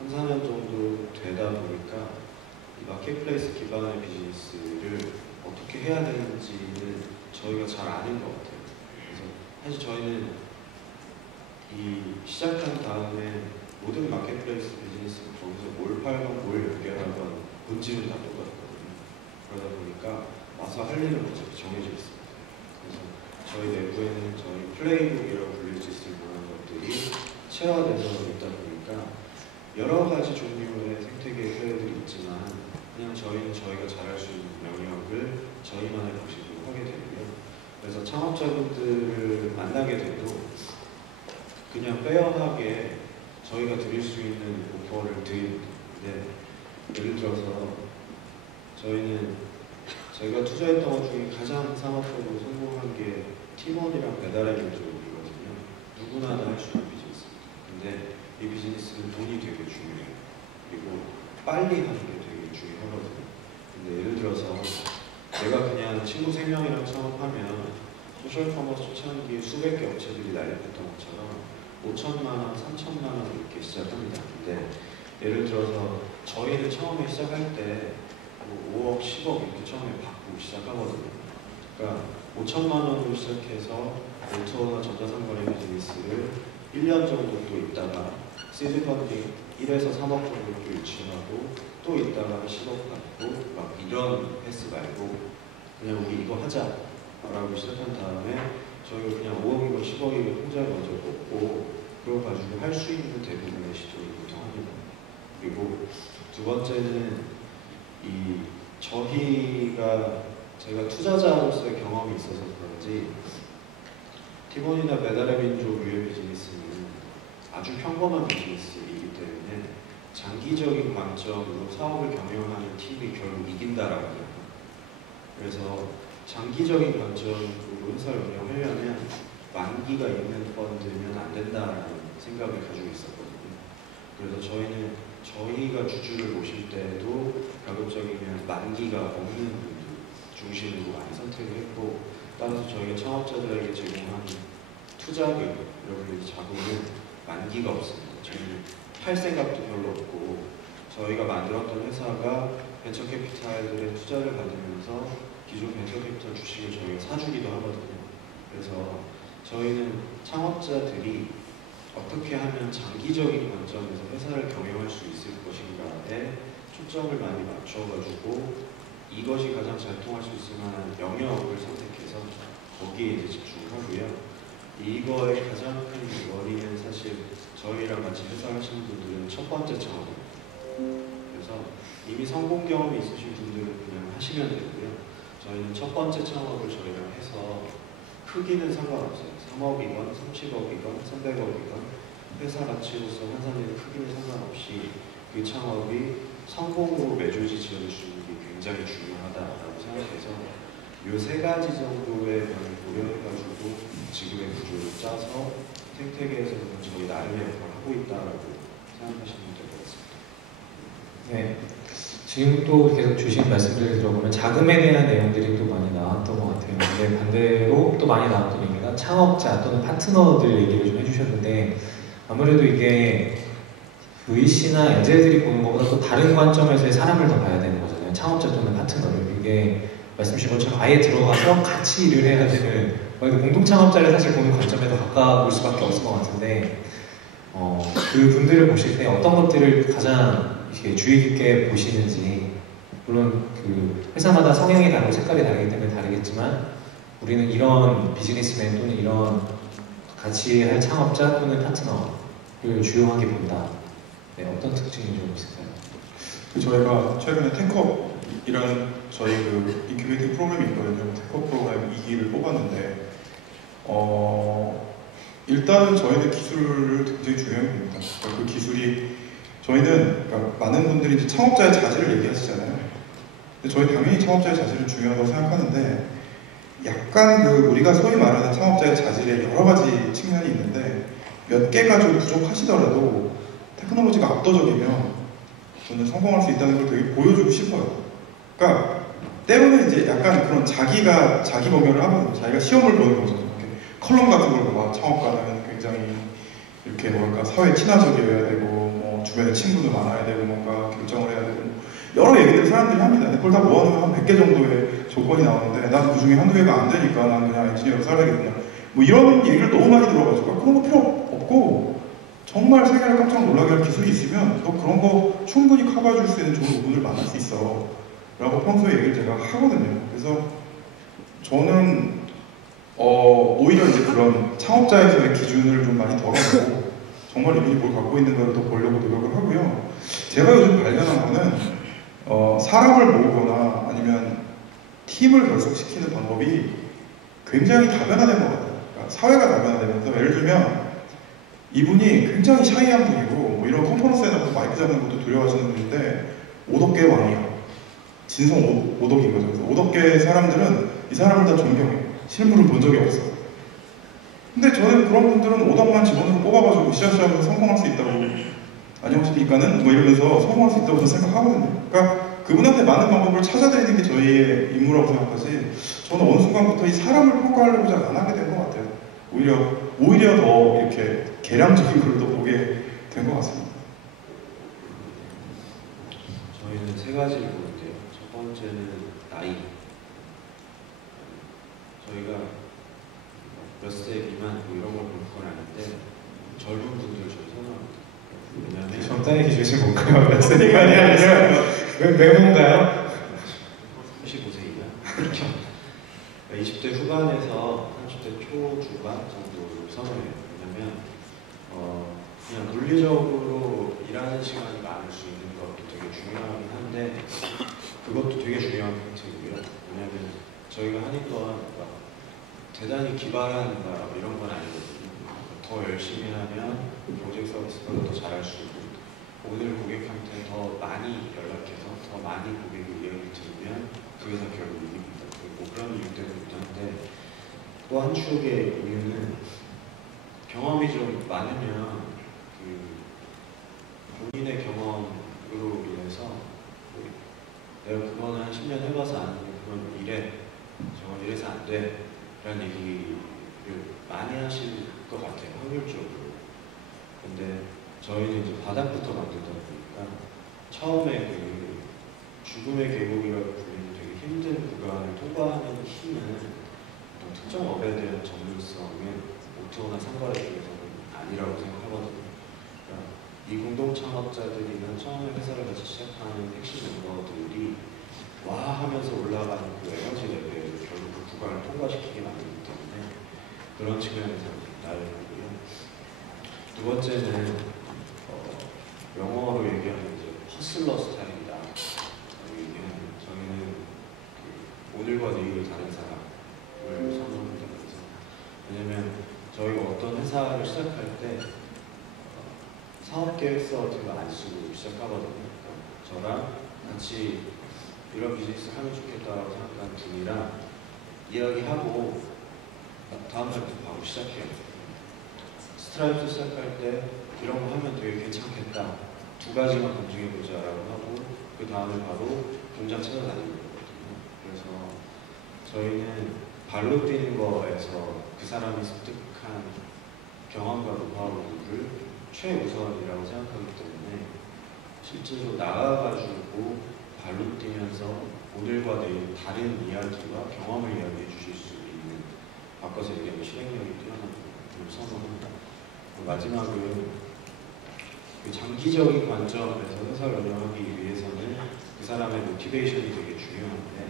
3, 4년 정도 되다 보니까 이 마켓플레이스 기반의 비즈니스를 어떻게 해야 되는지는 저희가 잘 아는 것 같아요. 그래서 사실 저희는 이 시작한 다음에 모든 마켓플레이스 비즈니스는 거기서 뭘 팔건 뭘 연결하건 본질은 다 똑같거든요. 그러다 보니까 와서 할 일은 어차피 정해져 있습니다. 그래서 저희 내부에는 저희 플레이북이라고 불릴 수 있을 만한 것들이 체화돼서 있다 보니까 여러 가지 종류의 생태계 플레이들이 있지만 그냥 저희는 저희가 잘할 수 있는 영역을 저희만의 방식으로 하게 되고요. 그래서 창업자분들을 만나게 돼도 그냥 페어하게 저희가 드릴 수 있는 오퍼를 드립니다. 예를 들어서 저희는 저희가 투자했던 것 중에 가장 상업적으로 성공한 게 팀원이랑 배달의 민족이거든요. 누구나 다 할 수 있는 비즈니스입니다. 근데 이 비즈니스는 돈이 되게 중요해요. 그리고 빨리 하는 게 되게 중요하거든요. 근데 예를 들어서 내가 그냥 친구 3명이랑 창업하면 소셜 커머스 초창기에 수백 개 업체들이 난립했던 것처럼 5천만 원, 3천만 원 이렇게 시작합니다. 근데 예를 들어서 저희는 처음에 시작할 때 5억, 10억 이렇게 처음에 받고 시작하거든요. 그러니까 5천만 원으로 시작해서 오토나 전자상거래 비즈니스를 1년 정도 또 있다가 시드 펀딩 1에서 3억 정도 또 유치하고 또 있다가 10억 받고 막 이런 패스 말고 그냥 우리 이거 하자 라고 시작한 다음에 저희가 그냥 5억이고 10억이고 통장에 먼저 뽑고 그거 가지고 할 수 있는 대부분의 시도를 보통 합니다. 그리고 두 번째는 이 저희가 제가 투자자로서의 경험이 있어서 그런지 티몬이나 배달의 민족 유해 비즈니스는 아주 평범한 비즈니스이기 때문에 장기적인 관점으로 사업을 경영하는 팀이 결국 이긴다라고 해요. 그래서 장기적인 관점으로 회사를 운영하려면 만기가 있는 펀드면 안 된다라는 생각을 가지고 있었거든요. 그래서 저희는 저희가 주주를 모실 때도 가급적이면 만기가 없는 분들 중심으로 많이 선택을 했고 따라서 저희가 창업자들에게 제공하는 투자금, 여러분들 자금은 만기가 없습니다. 저희는 팔 생각도 별로 없고 저희가 만들었던 회사가 벤처캐피탈들의 투자를 받으면서 기존 벤처캐피탈 주식을 저희가 사주기도 하거든요. 그래서 저희는 창업자들이 어떻게 하면 장기적인 관점에서 회사를 경영할 수 있을 것인가에 초점을 많이 맞춰가지고 이것이 가장 잘 통할 수 있을 만한 영역을 선택해서 거기에 이제 집중하고요. 이거의 가장 큰 원인은 사실 저희랑 같이 회사 하시는 분들은 첫 번째 창업입니다. 그래서 이미 성공 경험이 있으신 분들은 그냥 하시면 되고요. 저희는 첫 번째 창업을 저희랑 해서 크기는 상관없어요. 3억이건 30억이건 300억이건 회사 가치로서 환산되는 크기는 상관없이 그 창업이 성공으로 매조지 지어줄 수 있는 게 굉장히 중요하다라고 생각해서 이 세 가지 정도의 면을 고려해가지고 지금의 구조를 짜서 생태계에서는 저희 나름의 역할을 하고 있다라고 생각하시면 될 것 같습니다. 네. 지금 또 계속 주신 말씀들을 들어보면 자금에 대한 내용들이 또 많이 나왔던 것 같아요. 근데 반대로 또 많이 나왔던 얘기가 창업자 또는 파트너들 얘기를 좀 해주셨는데 아무래도 이게 VC나 엔젤들이 보는 것보다 또 다른 관점에서의 사람을 더 봐야 되는 거잖아요. 창업자 또는 파트너를. 이게 말씀 주신 것처럼 아예 들어가서 같이 일을 해야 되는 공동 창업자를 사실 보는 관점에 더 가까울 수밖에 없을 것 같은데 그 분들을 보실 때 어떤 것들을 가장 이렇게 주의 깊게 보시는지 물론 그 회사마다 성향이 다르고 색깔이 다르기 때문에 다르겠지만 우리는 이런 비즈니스맨 또는 이런 같이 할 창업자 또는 파트너를 주요하게 본다. 네, 어떤 특징이 좀 있을까요? 저희가 최근에 탱컵이라는 저희 그 인큐베이팅 프로그램이 있거든요. 탱컵 프로그램 2기를 뽑았는데 일단은 저희는 기술을 굉장히 중요하게 봅니다. 그러니까 그 기술이 저희는 그러니까 많은 분들이 이제 창업자의 자질을 얘기하시잖아요. 근데 저희 당연히 창업자의 자질은 중요하다고 생각하는데 약간 그 우리가 소위 말하는 창업자의 자질에 여러 가지 측면이 있는데 몇 개가 좀 부족하시더라도 테크놀로지가 압도적이면 저는 성공할 수 있다는 걸 되게 보여주고 싶어요. 그러니까 때로는 이제 약간 그런 자기 검열을 하거든요. 자기가 시험을 보는 거죠. 이렇게 컬럼 같은 걸 보고 창업가는 굉장히 이렇게 뭐랄까 사회에 친화적이어야 되고 뭐 주변에 친구도 많아야 되고 뭔가 결정을 해야 되고 여러 얘기들 사람들이 합니다. 그걸 다 모아놓으면 한 100개 정도의 조건이 나오는데 난 그 중에 한두 개가 안 되니까 난 그냥 엔지니어로 살아야겠구나. 뭐 이런 얘기를 너무 많이 들어가지고 그런 거 필요 없고 정말 세계를 깜짝 놀라게 할 기술이 있으면 너 그런 거 충분히 커버해줄 수 있는 좋은 부분을 만날 수 있어 라고 평소에 얘기를 제가 하거든요. 그래서 저는 오히려 이제 그런 창업자에서의 기준을 좀 많이 덜어보고 정말 이분이 뭘 갖고 있는가를 더 보려고 노력을 하고요. 제가 요즘 발견한 거는 사람을 모으거나 아니면 팀을 결속시키는 방법이 굉장히 다변화된 것 같아요. 그러니까 사회가 다변화되면서 예를 들면 이분이 굉장히 샤이한 분이고 뭐 이런 컨퍼런스에 나가서 마이크 잡는 것도 두려워하시는 분인데 오덕계 왕이야. 진성 오덕인 거죠. 그래서 오덕계 사람들은 이 사람을 다 존경해. 실물을 본 적이 없어. 근데 저는 그런 분들은 오덕만 직원으로 뽑아가지고 시작하면서 성공할 수 있다고 안녕하십니까는 뭐 이러면서 성공할 수 있다고 생각하거든요. 그러니까 그분한테 많은 방법을 찾아드리는 게 저희의 임무라고 생각하지 저는 어느 순간부터 이 사람을 평가하려고 잘 안 하게 된 것 같아요. 오히려 더 이렇게 계량적인 걸 더 보게 된 것 같습니다. 저희는 세 가지를 보는데요. 첫 번째는 나이. 저희가 몇 세 미만 뭐 이런 걸 볼 건 아닌데 젊은 분들 좀 선호합니다. 왜냐하면 적당히 기준이 뭔가요? 몇 세니까 아니라 외모인가요? 35세 이하 그렇죠. 20대 후반에서 30대 초중반 정도를 선호해요. 왜냐면 그냥 물리적으로 일하는 시간이 많을 수 있는 것도 되게 중요하긴 한데 그것도 되게 중요한 팩트이고요. 왜냐면 저희가 하는 동안 대단히 기발한 이런 건 아니거든요. 더 열심히 하면 프로젝트 서비스보다 더 잘할 수 있고 오늘 고객한테 더 많이 연락해서 더 많이 고객의 이야기를 들으면 그 회사 결국 이깁니다. 뭐 그런 이유 때문이기도 한데 또 한 축의 이유는 경험이 좀 많으면 본인의 경험으로 인해서 내가 그거는 한 10년 해봐서 아는데 그건 이래 저건 이래서 안 돼 라는 얘기를 많이 하실 것 같아요. 확률적으로. 근데 저희는 이제 바닥부터 만들다 보니까 처음에 그 죽음의 계곡이라고 불리는 되게 힘든 구간을 통과하는 힘은 특정 업에 대한 전문성은 오토나 상가를 중에서는 아니라고 생각하거든요. 그러니까 이 공동 창업자들이나 처음에 회사를 같이 시작하는 핵심 멤버들이 와 하면서 올라가는 그 에너지 레벨을 결국 그 구간을 통과시키게 만들기 때문에 그런 측면에서 나열이고요. 두 번째는 영어로 얘기하면 이제 허슬러 스타일이다. 저희는 오늘과 내일을 다른 사람을 선호합니다. 왜냐면 저희가 어떤 회사를 시작할 때 사업계획서 같은 거 안 쓰고 시작하거든요. 저랑 같이 이런 비즈니스 하면 좋겠다라고 생각하는 분이랑 이야기하고 다음날부터 바로 시작해요. 스트라이프 시작할 때 이런 거 하면 되게 괜찮겠다. 두 가지만 검증해보자 라고 하고 그 다음에 바로 공장 찾아다니는 거거든요. 그래서 저희는 발로 뛰는 거에서 그 사람이 습득한 경험과 노하우를 최우선이라고 생각하기 때문에 실제로 나가가지고 발로 뛰면서 오늘과 내일 다른 이야기와 경험을 이야기해 주실 수 있는 아까 바꿔서 얘기하면 실행력이 뛰어난 선호합니다. 마지막은 그 장기적인 관점에서 회사를 운영하기 위해서는 그 사람의 모티베이션이 되게 중요한데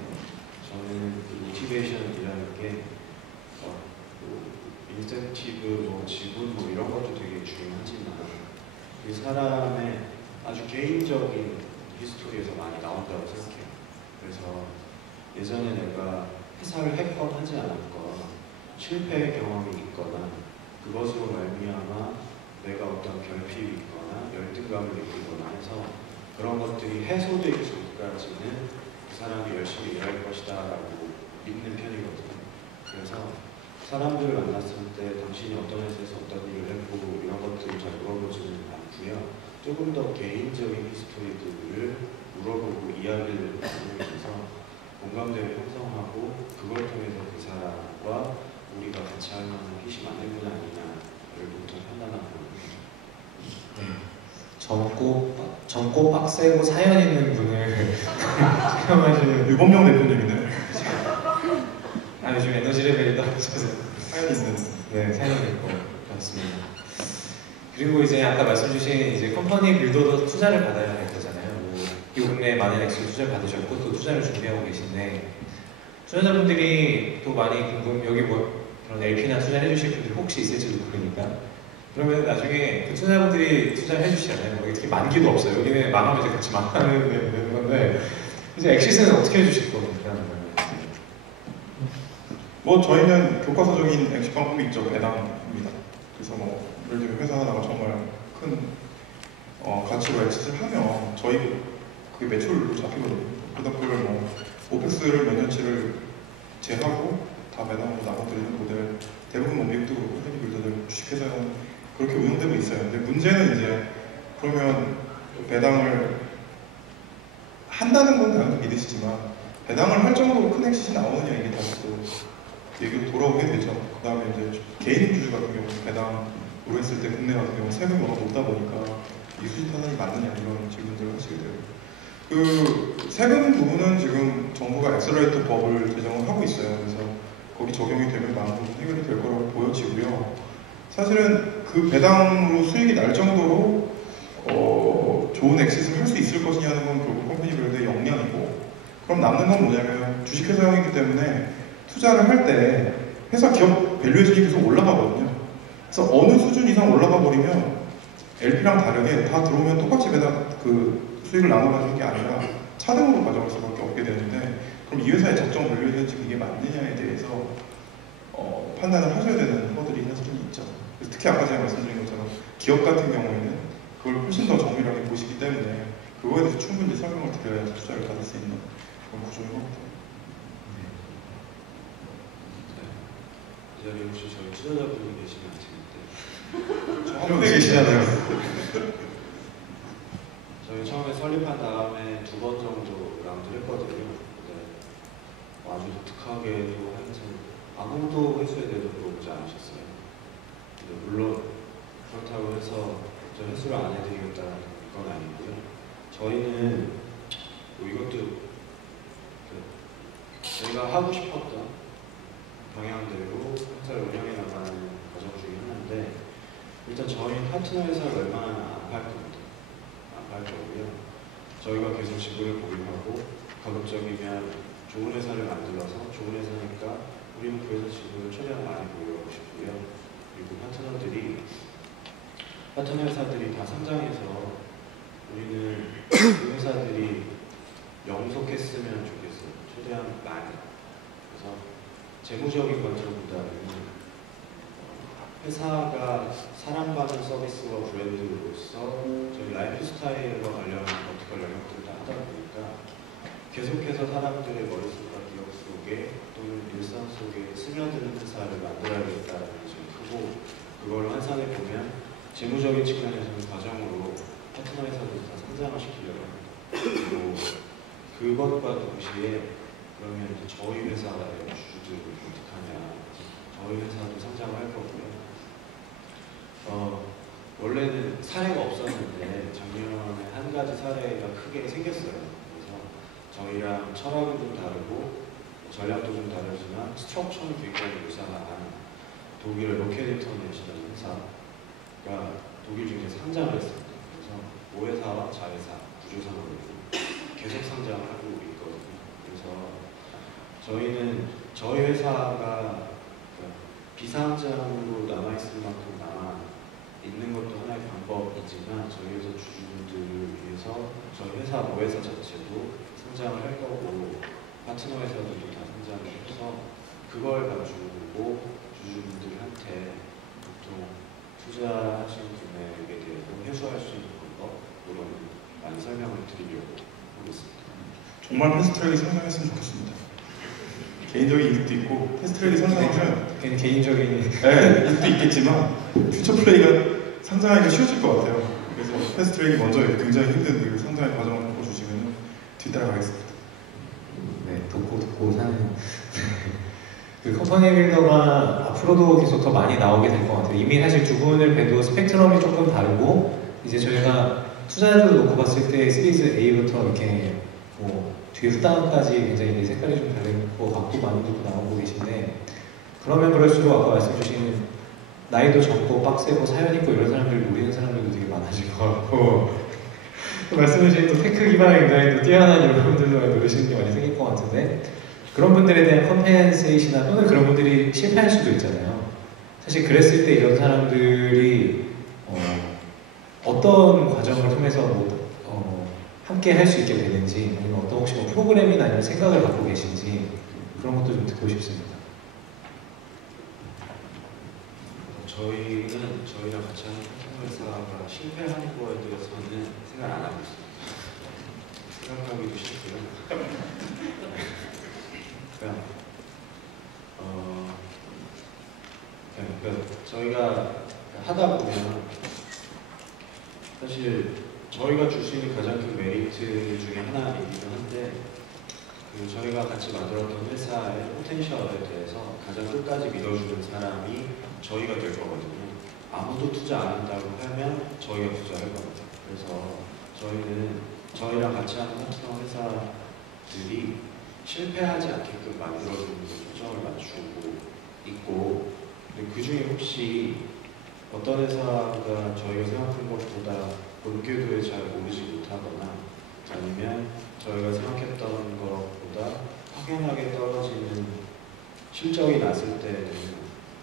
저는 그 모티베이션이라는 게 인센티브, 지분 이런 것도 되게 중요하지만 그 사람의 아주 개인적인 히스토리에서 많이 나온다고 생각해요. 그래서 예전에 내가 회사를 했건 하지 않았건 실패의 경험이 있거나 그것으로 말미암아 내가 어떤 결핍이 있거나 열등감을 느끼거나 해서 그런 것들이 해소되기 전까지는 그 사람이 열심히 일할 것이다 라고 믿는 편이거든요. 그래서 사람들을 만났을 때 당신이 어떤 회사에서 어떤 일을 했고 이런 것들을 잘 물어보지는 않고요. 조금 더 개인적인 히스토리들을 물어보고 이야기를 나누면서 공감대를 형성하고 그걸 통해서 그 사람과 우리가 같이 할 만한 핏이 맞는구나 아니냐를 보통 판단하고 젊고 빡세고 사연 있는 분을 체험하시는 유범용 대표님이네. 요즘 에너지 레벨이 떨어져서 사연 있는. 네, 사연이 있고 그렇습니다. 그리고 이제 아까 말씀 주신 이제 컴퍼니 빌더도 투자를 받아야 할 거잖아요. 이 국내에 많은 액수 투자를 받으셨고 또 투자를 준비하고 계신데 투자자분들이 또 많이 여기 그런 LP나 투자를 해주실 분들이 혹시 있을지도 모르니까 그러면 나중에 그 투자자분들이 투자를 해주시잖아요. 특히 만기도 없어요. 여기는 망하면 이제 같이 망하는 건데 이제 엑시스는 어떻게 해주실 겁니까? 저희는 교과서적인 엑시 방법이 있죠. 배당입니다. 그래서 예를 들면 회사 하나가 정말 큰 가치로 엑시스를 하면 저희 그 매출로 잡히거든요. 그러다 그걸 오펙스를 몇 년치를 제하고 다 배당으로 나눠드리는 모델 대부분 미국도 그렇고 컴퍼니 빌더들 주식회사는 그렇게 운영되고 있어요. 근데 문제는 이제 그러면 배당을 한다는 건 당연히 믿으시지만 배당을 할 정도로 큰 엑시스 나오느냐 이게 다시 또 얘기로 돌아오게 되죠. 그 다음에 이제 개인 주주 같은 경우는 배당으로 했을 때 국내 같은 경우 세금이 워낙 높다 보니까 이 수익 타산이 맞느냐 이런 질문들을 하시게 되고 그 세금 부분은 지금 정부가 엑셀러레이터 법을 제정을 하고 있어요. 그래서 거기 적용이 되면 많은 부분 해결이 될 거라고 보여지고요. 사실은 그 배당으로 수익이 날 정도로 좋은 엑시스를 할 수 있을 것이냐는 건 결국 컴퍼니 빌더의 역량이고 그럼 남는 건 뭐냐면 주식회사형이기 때문에 투자를 할 때 회사 기업 밸류에이션이 계속 올라가거든요. 그래서 어느 수준 이상 올라가 버리면 LP랑 다르게 다 들어오면 똑같이 배당 수익을 나눠가지는 게 아니라 차등으로 가져갈 수밖에 없게 되는데 그럼 이 회사의 적정 밸류에이션 지금 이게 맞느냐에 대해서 판단을 하셔야 되는 허들이 사실은 있죠. 그래서 특히 아까 제가 말씀드린 것처럼 기업 같은 경우에는 그걸 훨씬 더 정밀하게 보시기 때문에 그거에 대해서 충분히 설명을 드려야 투자를 받을 수 있는 그런 구조인 것 같아요. 이 자리에 혹시 저희 투자자분이 계시면 안 한 분에 계시잖아요. 저희 처음에 설립한 다음에 2번 정도 라운드를 했거든요. 근데 아주 독특하게도 하여튼 아무도 회수에 대해서 물어보지 않으셨어요. 근데 물론 그렇다고 해서 저 회수를 안 해드리겠다는 건 아니고요. 저희는 이것도 저희가 하고 싶었던 방향대로 회사를 운영해 나가는 과정 중에 하나인데 일단 저희는 파트너 회사를 웬만하면 안 팔 겁니다. 안 팔 거고요. 저희가 계속 지분을 보유하고 가급적이면 좋은 회사를 만들어서 좋은 회사니까 우리는 그 회사 지분을 최대한 많이 보유하고 싶고요. 그리고 파트너 회사들이 다 상장해서 우리는 그 회사들이 영속했으면 좋겠어요. 최대한 많이. 그래서 재무적인 관점보다는 회사가 사랑받는 서비스와 브랜드로서 저희 라이프 스타일과 관련한 버티컬 영역들을 다 하다 보니까 계속해서 사람들의 머릿속과 기억 속에 또는 일상 속에 스며드는 회사를 만들어야겠다는 것이 크고 그걸 환산해 보면 재무적인 측면에서는 과정으로 파트너 회사들을 다 상장을 시키려고 합니다. 그리고 그것과 동시에 그러면 이제 저희 회사의 주주들을 어떻게 하냐. 저희 회사도 상장을 할 거고요. 원래는 사례가 없었는데 작년에 한 가지 사례가 크게 생겼어요. 그래서 저희랑 철학은 좀 다르고 전략도 좀 다르지만 스트럭처는 굉장히 유사한 독일의 로켓인터넷이라는 회사가 독일 중에 상장을 했습니다. 그래서 모회사와 자회사, 구조상으로 계속 상장을 하고 있거든요. 그래서 저희는 저희 회사가 비상장으로 남아있을 만큼 남아있는 것도 하나의 방법이지만 저희 회사 주주분들을 위해서 저희 회사 모회사 자체도 상장을 할 거고 파트너 회사들도 다 상장을 해서 그걸 가지고 주주분들한테 보통 투자하시는 금액에 대해서 회수할 수 있는 방법으로는 많이 설명을 드리려고 하겠습니다. 정말 패스트트랙이 성장했으면 좋겠습니다. 개인적인 이득도 있고 패스트트랙이 성장하면 개인적인 네, 이득도 있겠지만 퓨처플레이가 상장하기가 쉬워질 것 같아요. 그래서 패스트트랙이 먼저 굉장히 힘든 그 상장의 과정을 바꿔주시면 뒤따라가겠습니다. 네, 돕고 사는 그 컴퍼니 빌더가 앞으로도 계속 더 많이 나오게 될 것 같아요. 이미 사실 두 분을 봬도 스펙트럼이 조금 다르고 이제 저희가 투자자들을 놓고 봤을 때 시리즈 A부터 이렇게 뭐 뒤에 후다운까지 굉장히 색깔이 좀 다른 것 같고 많은 분도 나오고 계신데 그러면 그럴수록 아까 말씀 주신 나이도 적고 빡세고 사연 있고 이런 사람들을 노리는 사람들도 되게 많아질 것 같고 또 말씀해 주신 또 테크 기반에 굉장히 또 뛰어난 여러분들도 노리시는 게 많이 생길 것 같은데 그런 분들에 대한 컴펜세이션이나 또는 그런 분들이 실패할 수도 있잖아요. 사실 그랬을 때 이런 사람들이 어떤 과정을 통해서 함께 할 수 있게 되는지 아니면 어떤 혹시 뭐 프로그램이나 아니면 생각을 갖고 계신지 그런 것도 좀 듣고 싶습니다. 저희랑 같이 하는 회사가 실패하는 거에 대해서는 생각 안 하고 있습니다. 생각하기도 싫고요. 그러니까 저희가 하다 보면 사실 저희가 줄 수 있는 가장 큰 메리트 중에 하나이기도 한데 저희가 같이 만들었던 회사의 포텐셜에 대해서 가장 끝까지 믿어주는 사람이 저희가 될 거거든요. 아무도 투자 안 한다고 하면 저희가 투자할 겁니다. 그래서 저희는 저희랑 같이 하는 파트너 회사들이 실패하지 않게끔 만들어주는 데 초점을 맞추고 있고 그 중에 혹시 어떤 회사가 저희가 생각한 것보다 본궤도에 잘 오르지 못하거나 아니면 저희가 생각했던 것보다 확연하게 떨어지는 실적이 났을 때는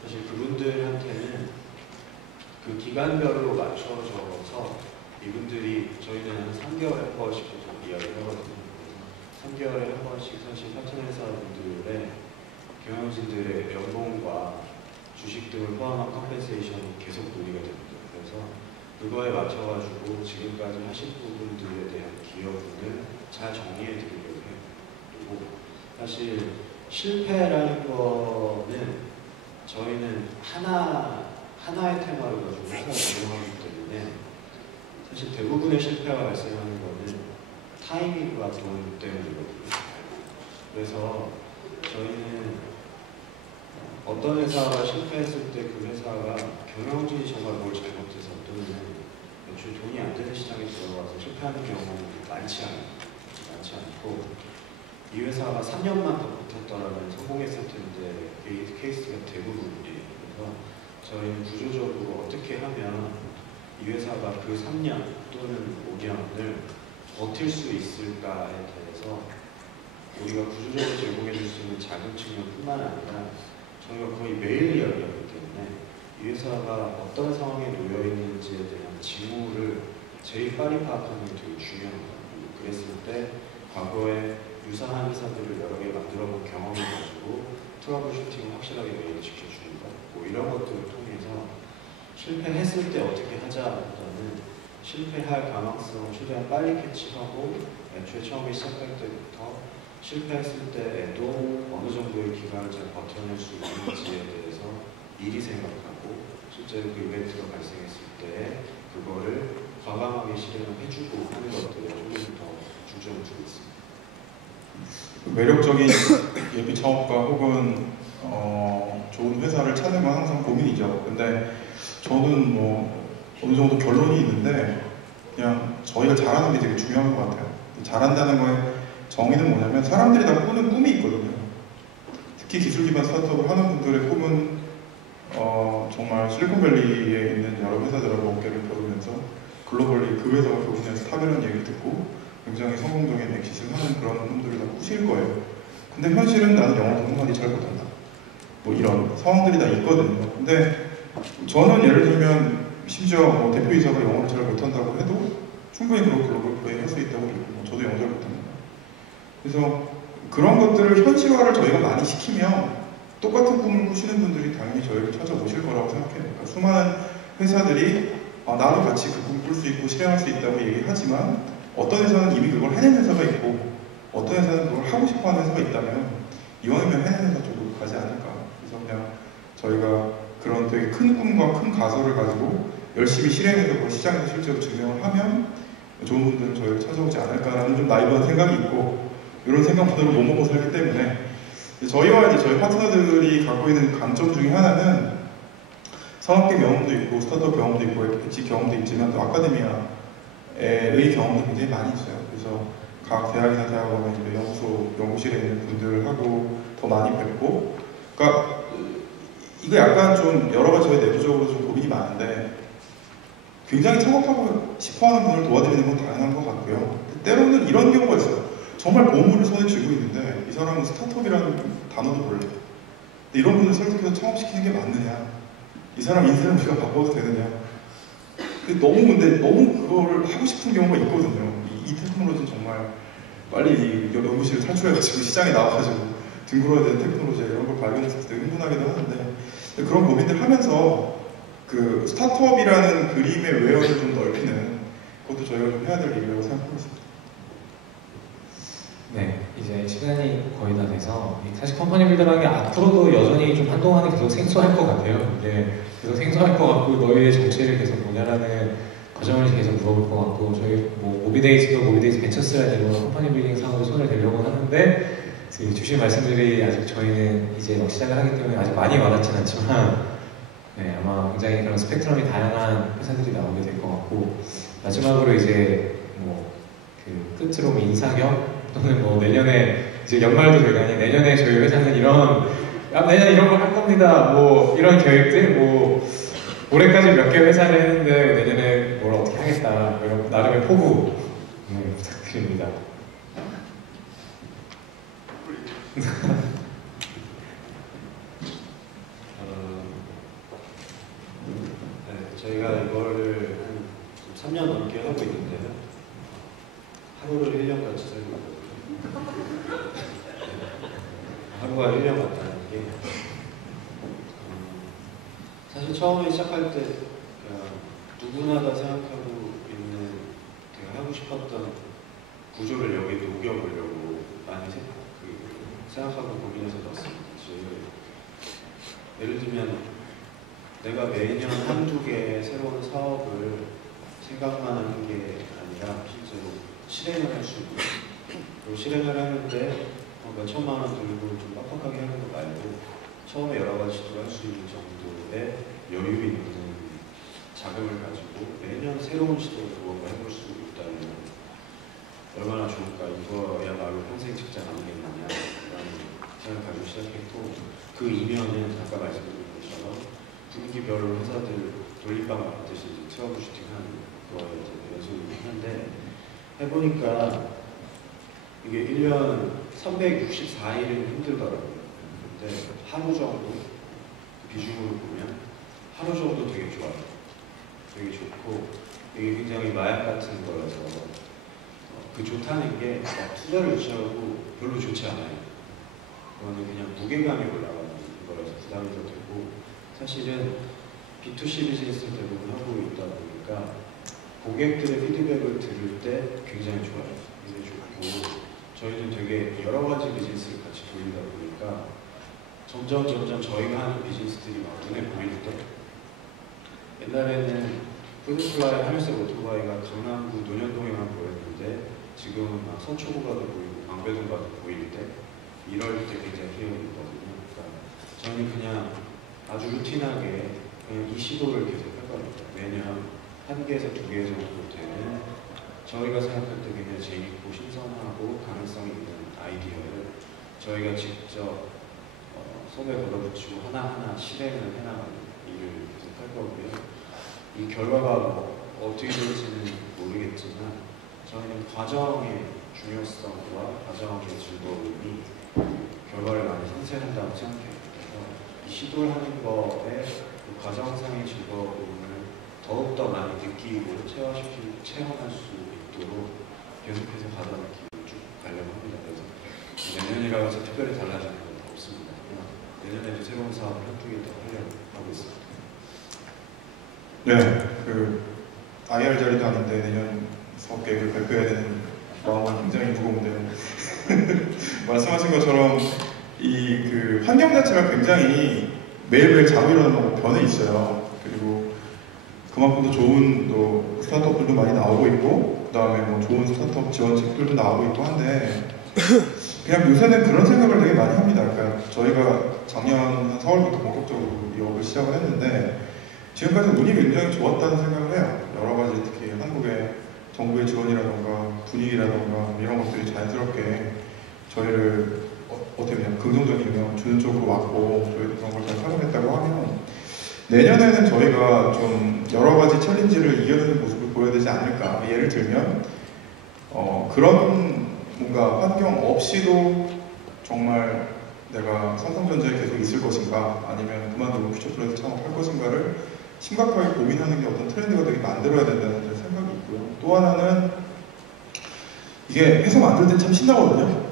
사실 그분들한테는 그 기간별로 맞춰져서 이분들이 저희는 한 3개월에 한 번씩 좀 이야기를 하거든요. 3개월에 한 번씩 사실 파트너 회사분들의 경영진들의 연봉과 주식 등을 포함한 컴펜세이션이 계속 논의가 됩니다. 그래서 그거에 맞춰가지고 지금까지 하신 부분들에 대한 기여분을 잘 정리해 드리려고 해요. 그리고 사실 실패라는 거는 저희는 하나의 테마를 가지고 회사를 운영하기 때문에 사실 대부분의 실패가 발생하는 거는 타이밍과 돈 때문이거든요. 그래서 저희는 어떤 회사가 실패했을 때 그 회사가 경영진이 정말 뭘 잘못해서 또는 애초에 돈이 안 되는 시장에 들어가서 실패하는 경우는 많지 않고 이 회사가 3년만 더 버텼더라면 성공했을 텐데 이 케이스가 대부분이에요. 그래서 저희는 구조적으로 어떻게 하면 이 회사가 그 3년 또는 5년을 버틸 수 있을까에 대해서 우리가 구조적으로 제공해 줄 수 있는 자금 측면뿐만 아니라 저희가 거의 매일 이야기하기 때문에 이 회사가 어떤 상황에 놓여 있는지에 대한 징후를 제일 빨리 파악하는 게 되게 중요한 거예요. 그랬을 때 과거에 유사한 회사들을 여러 개 만들어 본 경험을 가지고 트러블 슈팅을 확실하게 매일 지켜주는 것, 뭐 이런 것들을 통해서 실패했을 때 어떻게 하자보다는 실패할 가능성을 최대한 빨리 캐치하고 애초에 처음에 시작할 때부터 실패했을 때에도 어느 정도의 기간을 잘 버텨낼 수 있는지에 대해서 미리 생각하고 실제로 그 이벤트가 발생했을 때 그거를 과감하게 실행을 해주고 하는 것들에 조금 더 중점을 두고 있습니다. 매력적인 예비 창업가 혹은 좋은 회사를 찾는 건 항상 고민이죠. 근데 저는 뭐 어느 정도 결론이 있는데 그냥 저희가 잘하는 게 되게 중요한 것 같아요. 잘한다는 거에 정의는 뭐냐면 사람들이 다 꾸는 꿈이 있거든요. 특히 기술 기반 스타트업을 하는 분들의 꿈은 정말 실리콘밸리에 있는 여러 회사들하고 어깨를 겨루면서 글로벌리 그 회사가 교훈해서 탑이라는 얘기를 듣고 굉장히 성공적인 엑시스를 하는 그런 분들을 다 꾸실 거예요. 근데 현실은 나는 영어 한마디 잘 못한다. 뭐 이런 상황들이 다 있거든요. 근데 저는 예를 들면 심지어 뭐 대표이사가 영어를 잘 못한다고 해도 충분히 그런 글로벌 플레이 할 수 있다고 믿고 저도 영어 잘 못합니다. 그래서 그런 것들을 현실화를 저희가 많이 시키면 똑같은 꿈을 꾸시는 분들이 당연히 저희를 찾아오실 거라고 생각해요. 그러니까 수많은 회사들이 나도 같이 그 꿈을 꿀 수 있고 실행할 수 있다고 얘기하지만 어떤 회사는 이미 그걸 해낸 회사가 있고 어떤 회사는 그걸 하고 싶어하는 회사가 있다면 이왕이면 해낸 회사 쪽으로 가지 않을까. 그래서 그냥 저희가 그런 되게 큰 꿈과 큰 가설을 가지고 열심히 실행해서 그걸 시장에서 실제로 증명을 하면 좋은 분들은 저희를 찾아오지 않을까라는 좀 나이브한 생각이 있고 이런 생각만으로 못 먹고 살기 때문에 저희와 이제 저희 파트너들이 갖고 있는 강점 중에 하나는 산업계 경험도 있고 스타트업 경험도 있고 엣지 경험도 있지만 또 아카데미아의 경험도 굉장히 많이 있어요. 그래서 각 대학이나 대학원에 이제 연구실에 있는 분들하고 더 많이 뵙고 그러니까 이거 약간 좀 여러 가지 저희 내부적으로 좀 고민이 많은데 굉장히 창업하고 싶어하는 분을 도와드리는 건 당연한 것 같고요. 때로는 이런 경우가 있어요. 정말 보물을 손에 쥐고 있는데 이 사람은 스타트업이라는 단어도 몰라요. 근데 이런 분을 설득해서 창업시키는 게 맞느냐? 이 사람 인생을 우리가 바꿔도 되느냐? 근데 너무 그거를 하고 싶은 경우가 있거든요. 이 테크놀로지는 정말 빨리 연구실을 탈출해가지고 시장에 나와가지고 등글어야 되는 테크놀로지 이런 걸 발견했을 때 흥분하기도 하는데 그런 고민들 하면서 그 스타트업이라는 그림의 외연을 좀 넓히는 그것도 저희가 좀 해야 될 일이라고 생각하고 있습니다. 네, 이제 시간이 거의 다 돼서 사실 컴퍼니 빌더라는 게 앞으로도 여전히 좀 한동안은 계속 생소할 것 같아요. 이게 계속 생소할 것 같고 너희의 정체를 계속 뭐냐라는 과정을 계속 물어볼 것 같고 저희 뭐 모비데이즈도 모비데이즈 벤처스라는 이런 컴퍼니 빌딩 사업에 손을 대려고 하는데 주신 말씀들이 아직 저희는 이제 막 시작을 하기 때문에 아직 많이 와닿지는 않지만 네, 아마 굉장히 그런 스펙트럼이 다양한 회사들이 나오게 될 것 같고 마지막으로 이제 뭐 그 끝으로 뭐 인사 겸 또는 뭐 내년에 이제 연말도 되가니 내년에 저희 회사는 내년 이런 걸 할 겁니다. 뭐 이런 계획들 뭐 올해까지 몇 개 회사를 했는데 내년에 뭘 어떻게 하겠다. 뭐 이런 나름의 포부 부탁드립니다. 저희가 이거를 한 3년 넘게 하고 있는데요. 하루를 1년같이 살고 있거든요. 하루가 1년 같다는 게 사실 처음에 시작할 때 누구나 다 생각하고 있는 제가 하고 싶었던 구조를 여기 녹여보려고 많이 생각하고 고민해서 넣었습니다. 예를 들면 내가 매년 한두 개의 새로운 사업을 생각만 하는 게 아니라 실제로 실행을 할 수 있는 그리고 실행을 하는데 몇 천만 원 들고 좀 빡빡하게 하는 거 말고 처음에 여러 가지 시도할 수 있는 정도의 여유 있는 자금을 가지고 매년 새로운 시도를 무언가 해볼 수 있다면 얼마나 좋을까. 이거야말로 평생 직장 아니겠느냐라는 생각을 가지고 시작했고 그 이면은 아까 말씀드린 것처럼 분기별로 회사들 돌림방 받듯이 트러블 슈팅하는 거에 연습을 했는데 해보니까 이게 1년 364일은 힘들더라고요. 근데 하루 정도 비중으로 보면 하루 정도 되게 좋아요. 되게 좋고 이게 굉장히 마약 같은 거라서 그 좋다는 게 투자를 유치하고 별로 좋지 않아요. 그거는 그냥 무게감이 올라가는 거라서 부담이 더 되고 사실은 B2C 비즈니스를 대부분 하고 있다 보니까 고객들의 피드백을 들을 때 굉장히 좋아요. 굉장히 좋고 저희는 되게 여러 가지 비즈니스를 같이 돌리다 보니까 점점 저희가 하는 비즈니스들이 막 눈에 보일 때 옛날에는 푸드플라이 하늘색 오토바이가 강남구 논현동에만 보였는데 지금은 막 서초구가도 보이고 광배동가도 보일 때 이럴 때 굉장히 희열이 있거든요. 그러니까 저는 그냥 아주 루틴하게 그냥 이 시도를 계속 해갑니다. 매년 1개에서 2개 정도 되는 저희가 생각할 때 굉장히 재밌고 신선하고 가능성이 있는 아이디어를 저희가 직접 손에 걸어붙이고 하나하나 실행을 해나가는 일을 계속 할 거고요. 이 결과가 뭐 어떻게 될지는 모르겠지만 저희는 과정의 중요성과 과정의 즐거움이 결과를 많이 상쇄한다고 생각해요. 그래서 이 시도를 하는 거에 그 과정상의 즐거움을 더욱더 많이 느끼고 체험할 수 있도록 계속해서 가던 길을 쭉 가려고 합니다. 그래서 내년이라고 해서 특별히 달라지는 건 없습니다. 그냥 내년에도 새로운 사업을 한두 개 더 하려고 하고 있습니다. 네, 그 IR 자리도 아닌데 내년 사업 계획을 발표해야 되는 마음은 굉장히 무거운데요. 말씀하신 것처럼 이 그 환경 자체가 굉장히 매일매일 자고 일어나고 변해 있어요. 그리고 그만큼 더 좋은 또 스타트업들도 많이 나오고 있고, 그 다음에 뭐 좋은 스타트업 지원책들도 나오고 있고 한데, 그냥 요새는 그런 생각을 되게 많이 합니다. 그러니까 저희가 작년 한 4월부터 본격적으로 이 업을 시작을 했는데, 지금까지 운이 굉장히 좋았다는 생각을 해요. 여러 가지 특히 한국의 정부의 지원이라던가 분위기라던가 이런 것들이 자연스럽게 저희를 어떻게 보면 긍정적인 영향을 주는 쪽으로 왔고, 저희도 그런 걸 잘 활용했다고 하면 내년에는 저희가 좀 여러 가지 챌린지를 이겨내는 모습을 보여야 되지 않을까. 예를 들면 그런 뭔가 환경 없이도 정말 내가 삼성전자에 계속 있을 것인가, 아니면 그만두고 퓨처플레이에서 창업할 것인가를 심각하게 고민하는 게 어떤 트렌드가 되게 만들어야 된다는 생각이 있고요. 또 하나는 이게 회사 만들 때 참 신나거든요.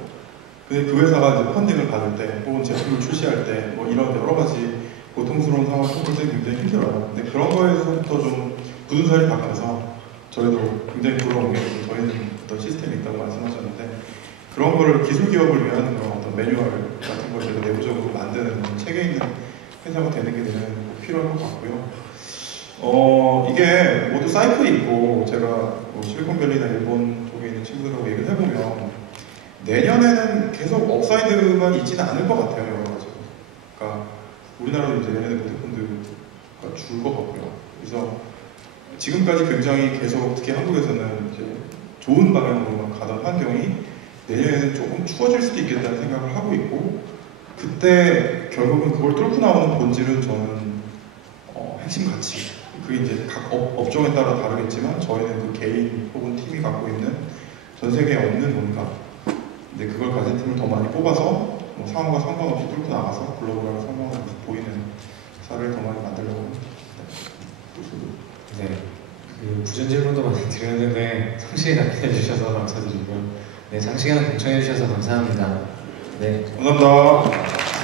근데 그 회사가 이제 펀딩을 받을 때, 혹은 제품을 출시할 때, 뭐 이런 여러 가지 고통스러운 상황을 겪을 때 굉장히 힘들어요. 근데 그런 거에서부터 좀 굳은살이 바뀌어서 저희도 굉장히 부러운 게, 저희는 어떤 시스템이 있다고 말씀하셨는데, 그런 거를 기술 기업을 위한 그런 어떤 매뉴얼 같은 걸 저희가 내부적으로 만드는 체계 있는 회사가 되는 게 꼭 필요할 것 같고요. 이게 모두 사이클이 있고, 제가 뭐 실리콘밸리나 일본 쪽에 있는 친구들하고 얘기를 해보면 내년에는 계속 업사이드만 있지는 않을 것 같아요, 여러 가지. 그러니까 우리나라도 이제 내년에 모태펀드가 줄 것 같고요. 그래서 지금까지 굉장히 계속 특히 한국에서는 이제 좋은 방향으로만 가던 환경이 내년에는 조금 추워질 수도 있겠다는 생각을 하고 있고, 그때 결국은 그걸 뚫고 나오는 본질은 저는 핵심 가치. 그게 이제 각 업종에 따라 다르겠지만 저희는 그 개인 혹은 팀이 갖고 있는 전 세계에 없는 뭔가, 근데 그걸 가진 팀을 더 많이 뽑아서 뭐 상황과 상관없이 뚫고 나가서 글로벌하게 성공하는 모습 보이는 사례를 더 많이 만들려고 합니다. 네, 그 부전 질문도 많이 드렸는데 성실히 답변해 주셔서 감사드리고요. 네, 장시간 공청해 주셔서 감사합니다. 네, 감사합니다.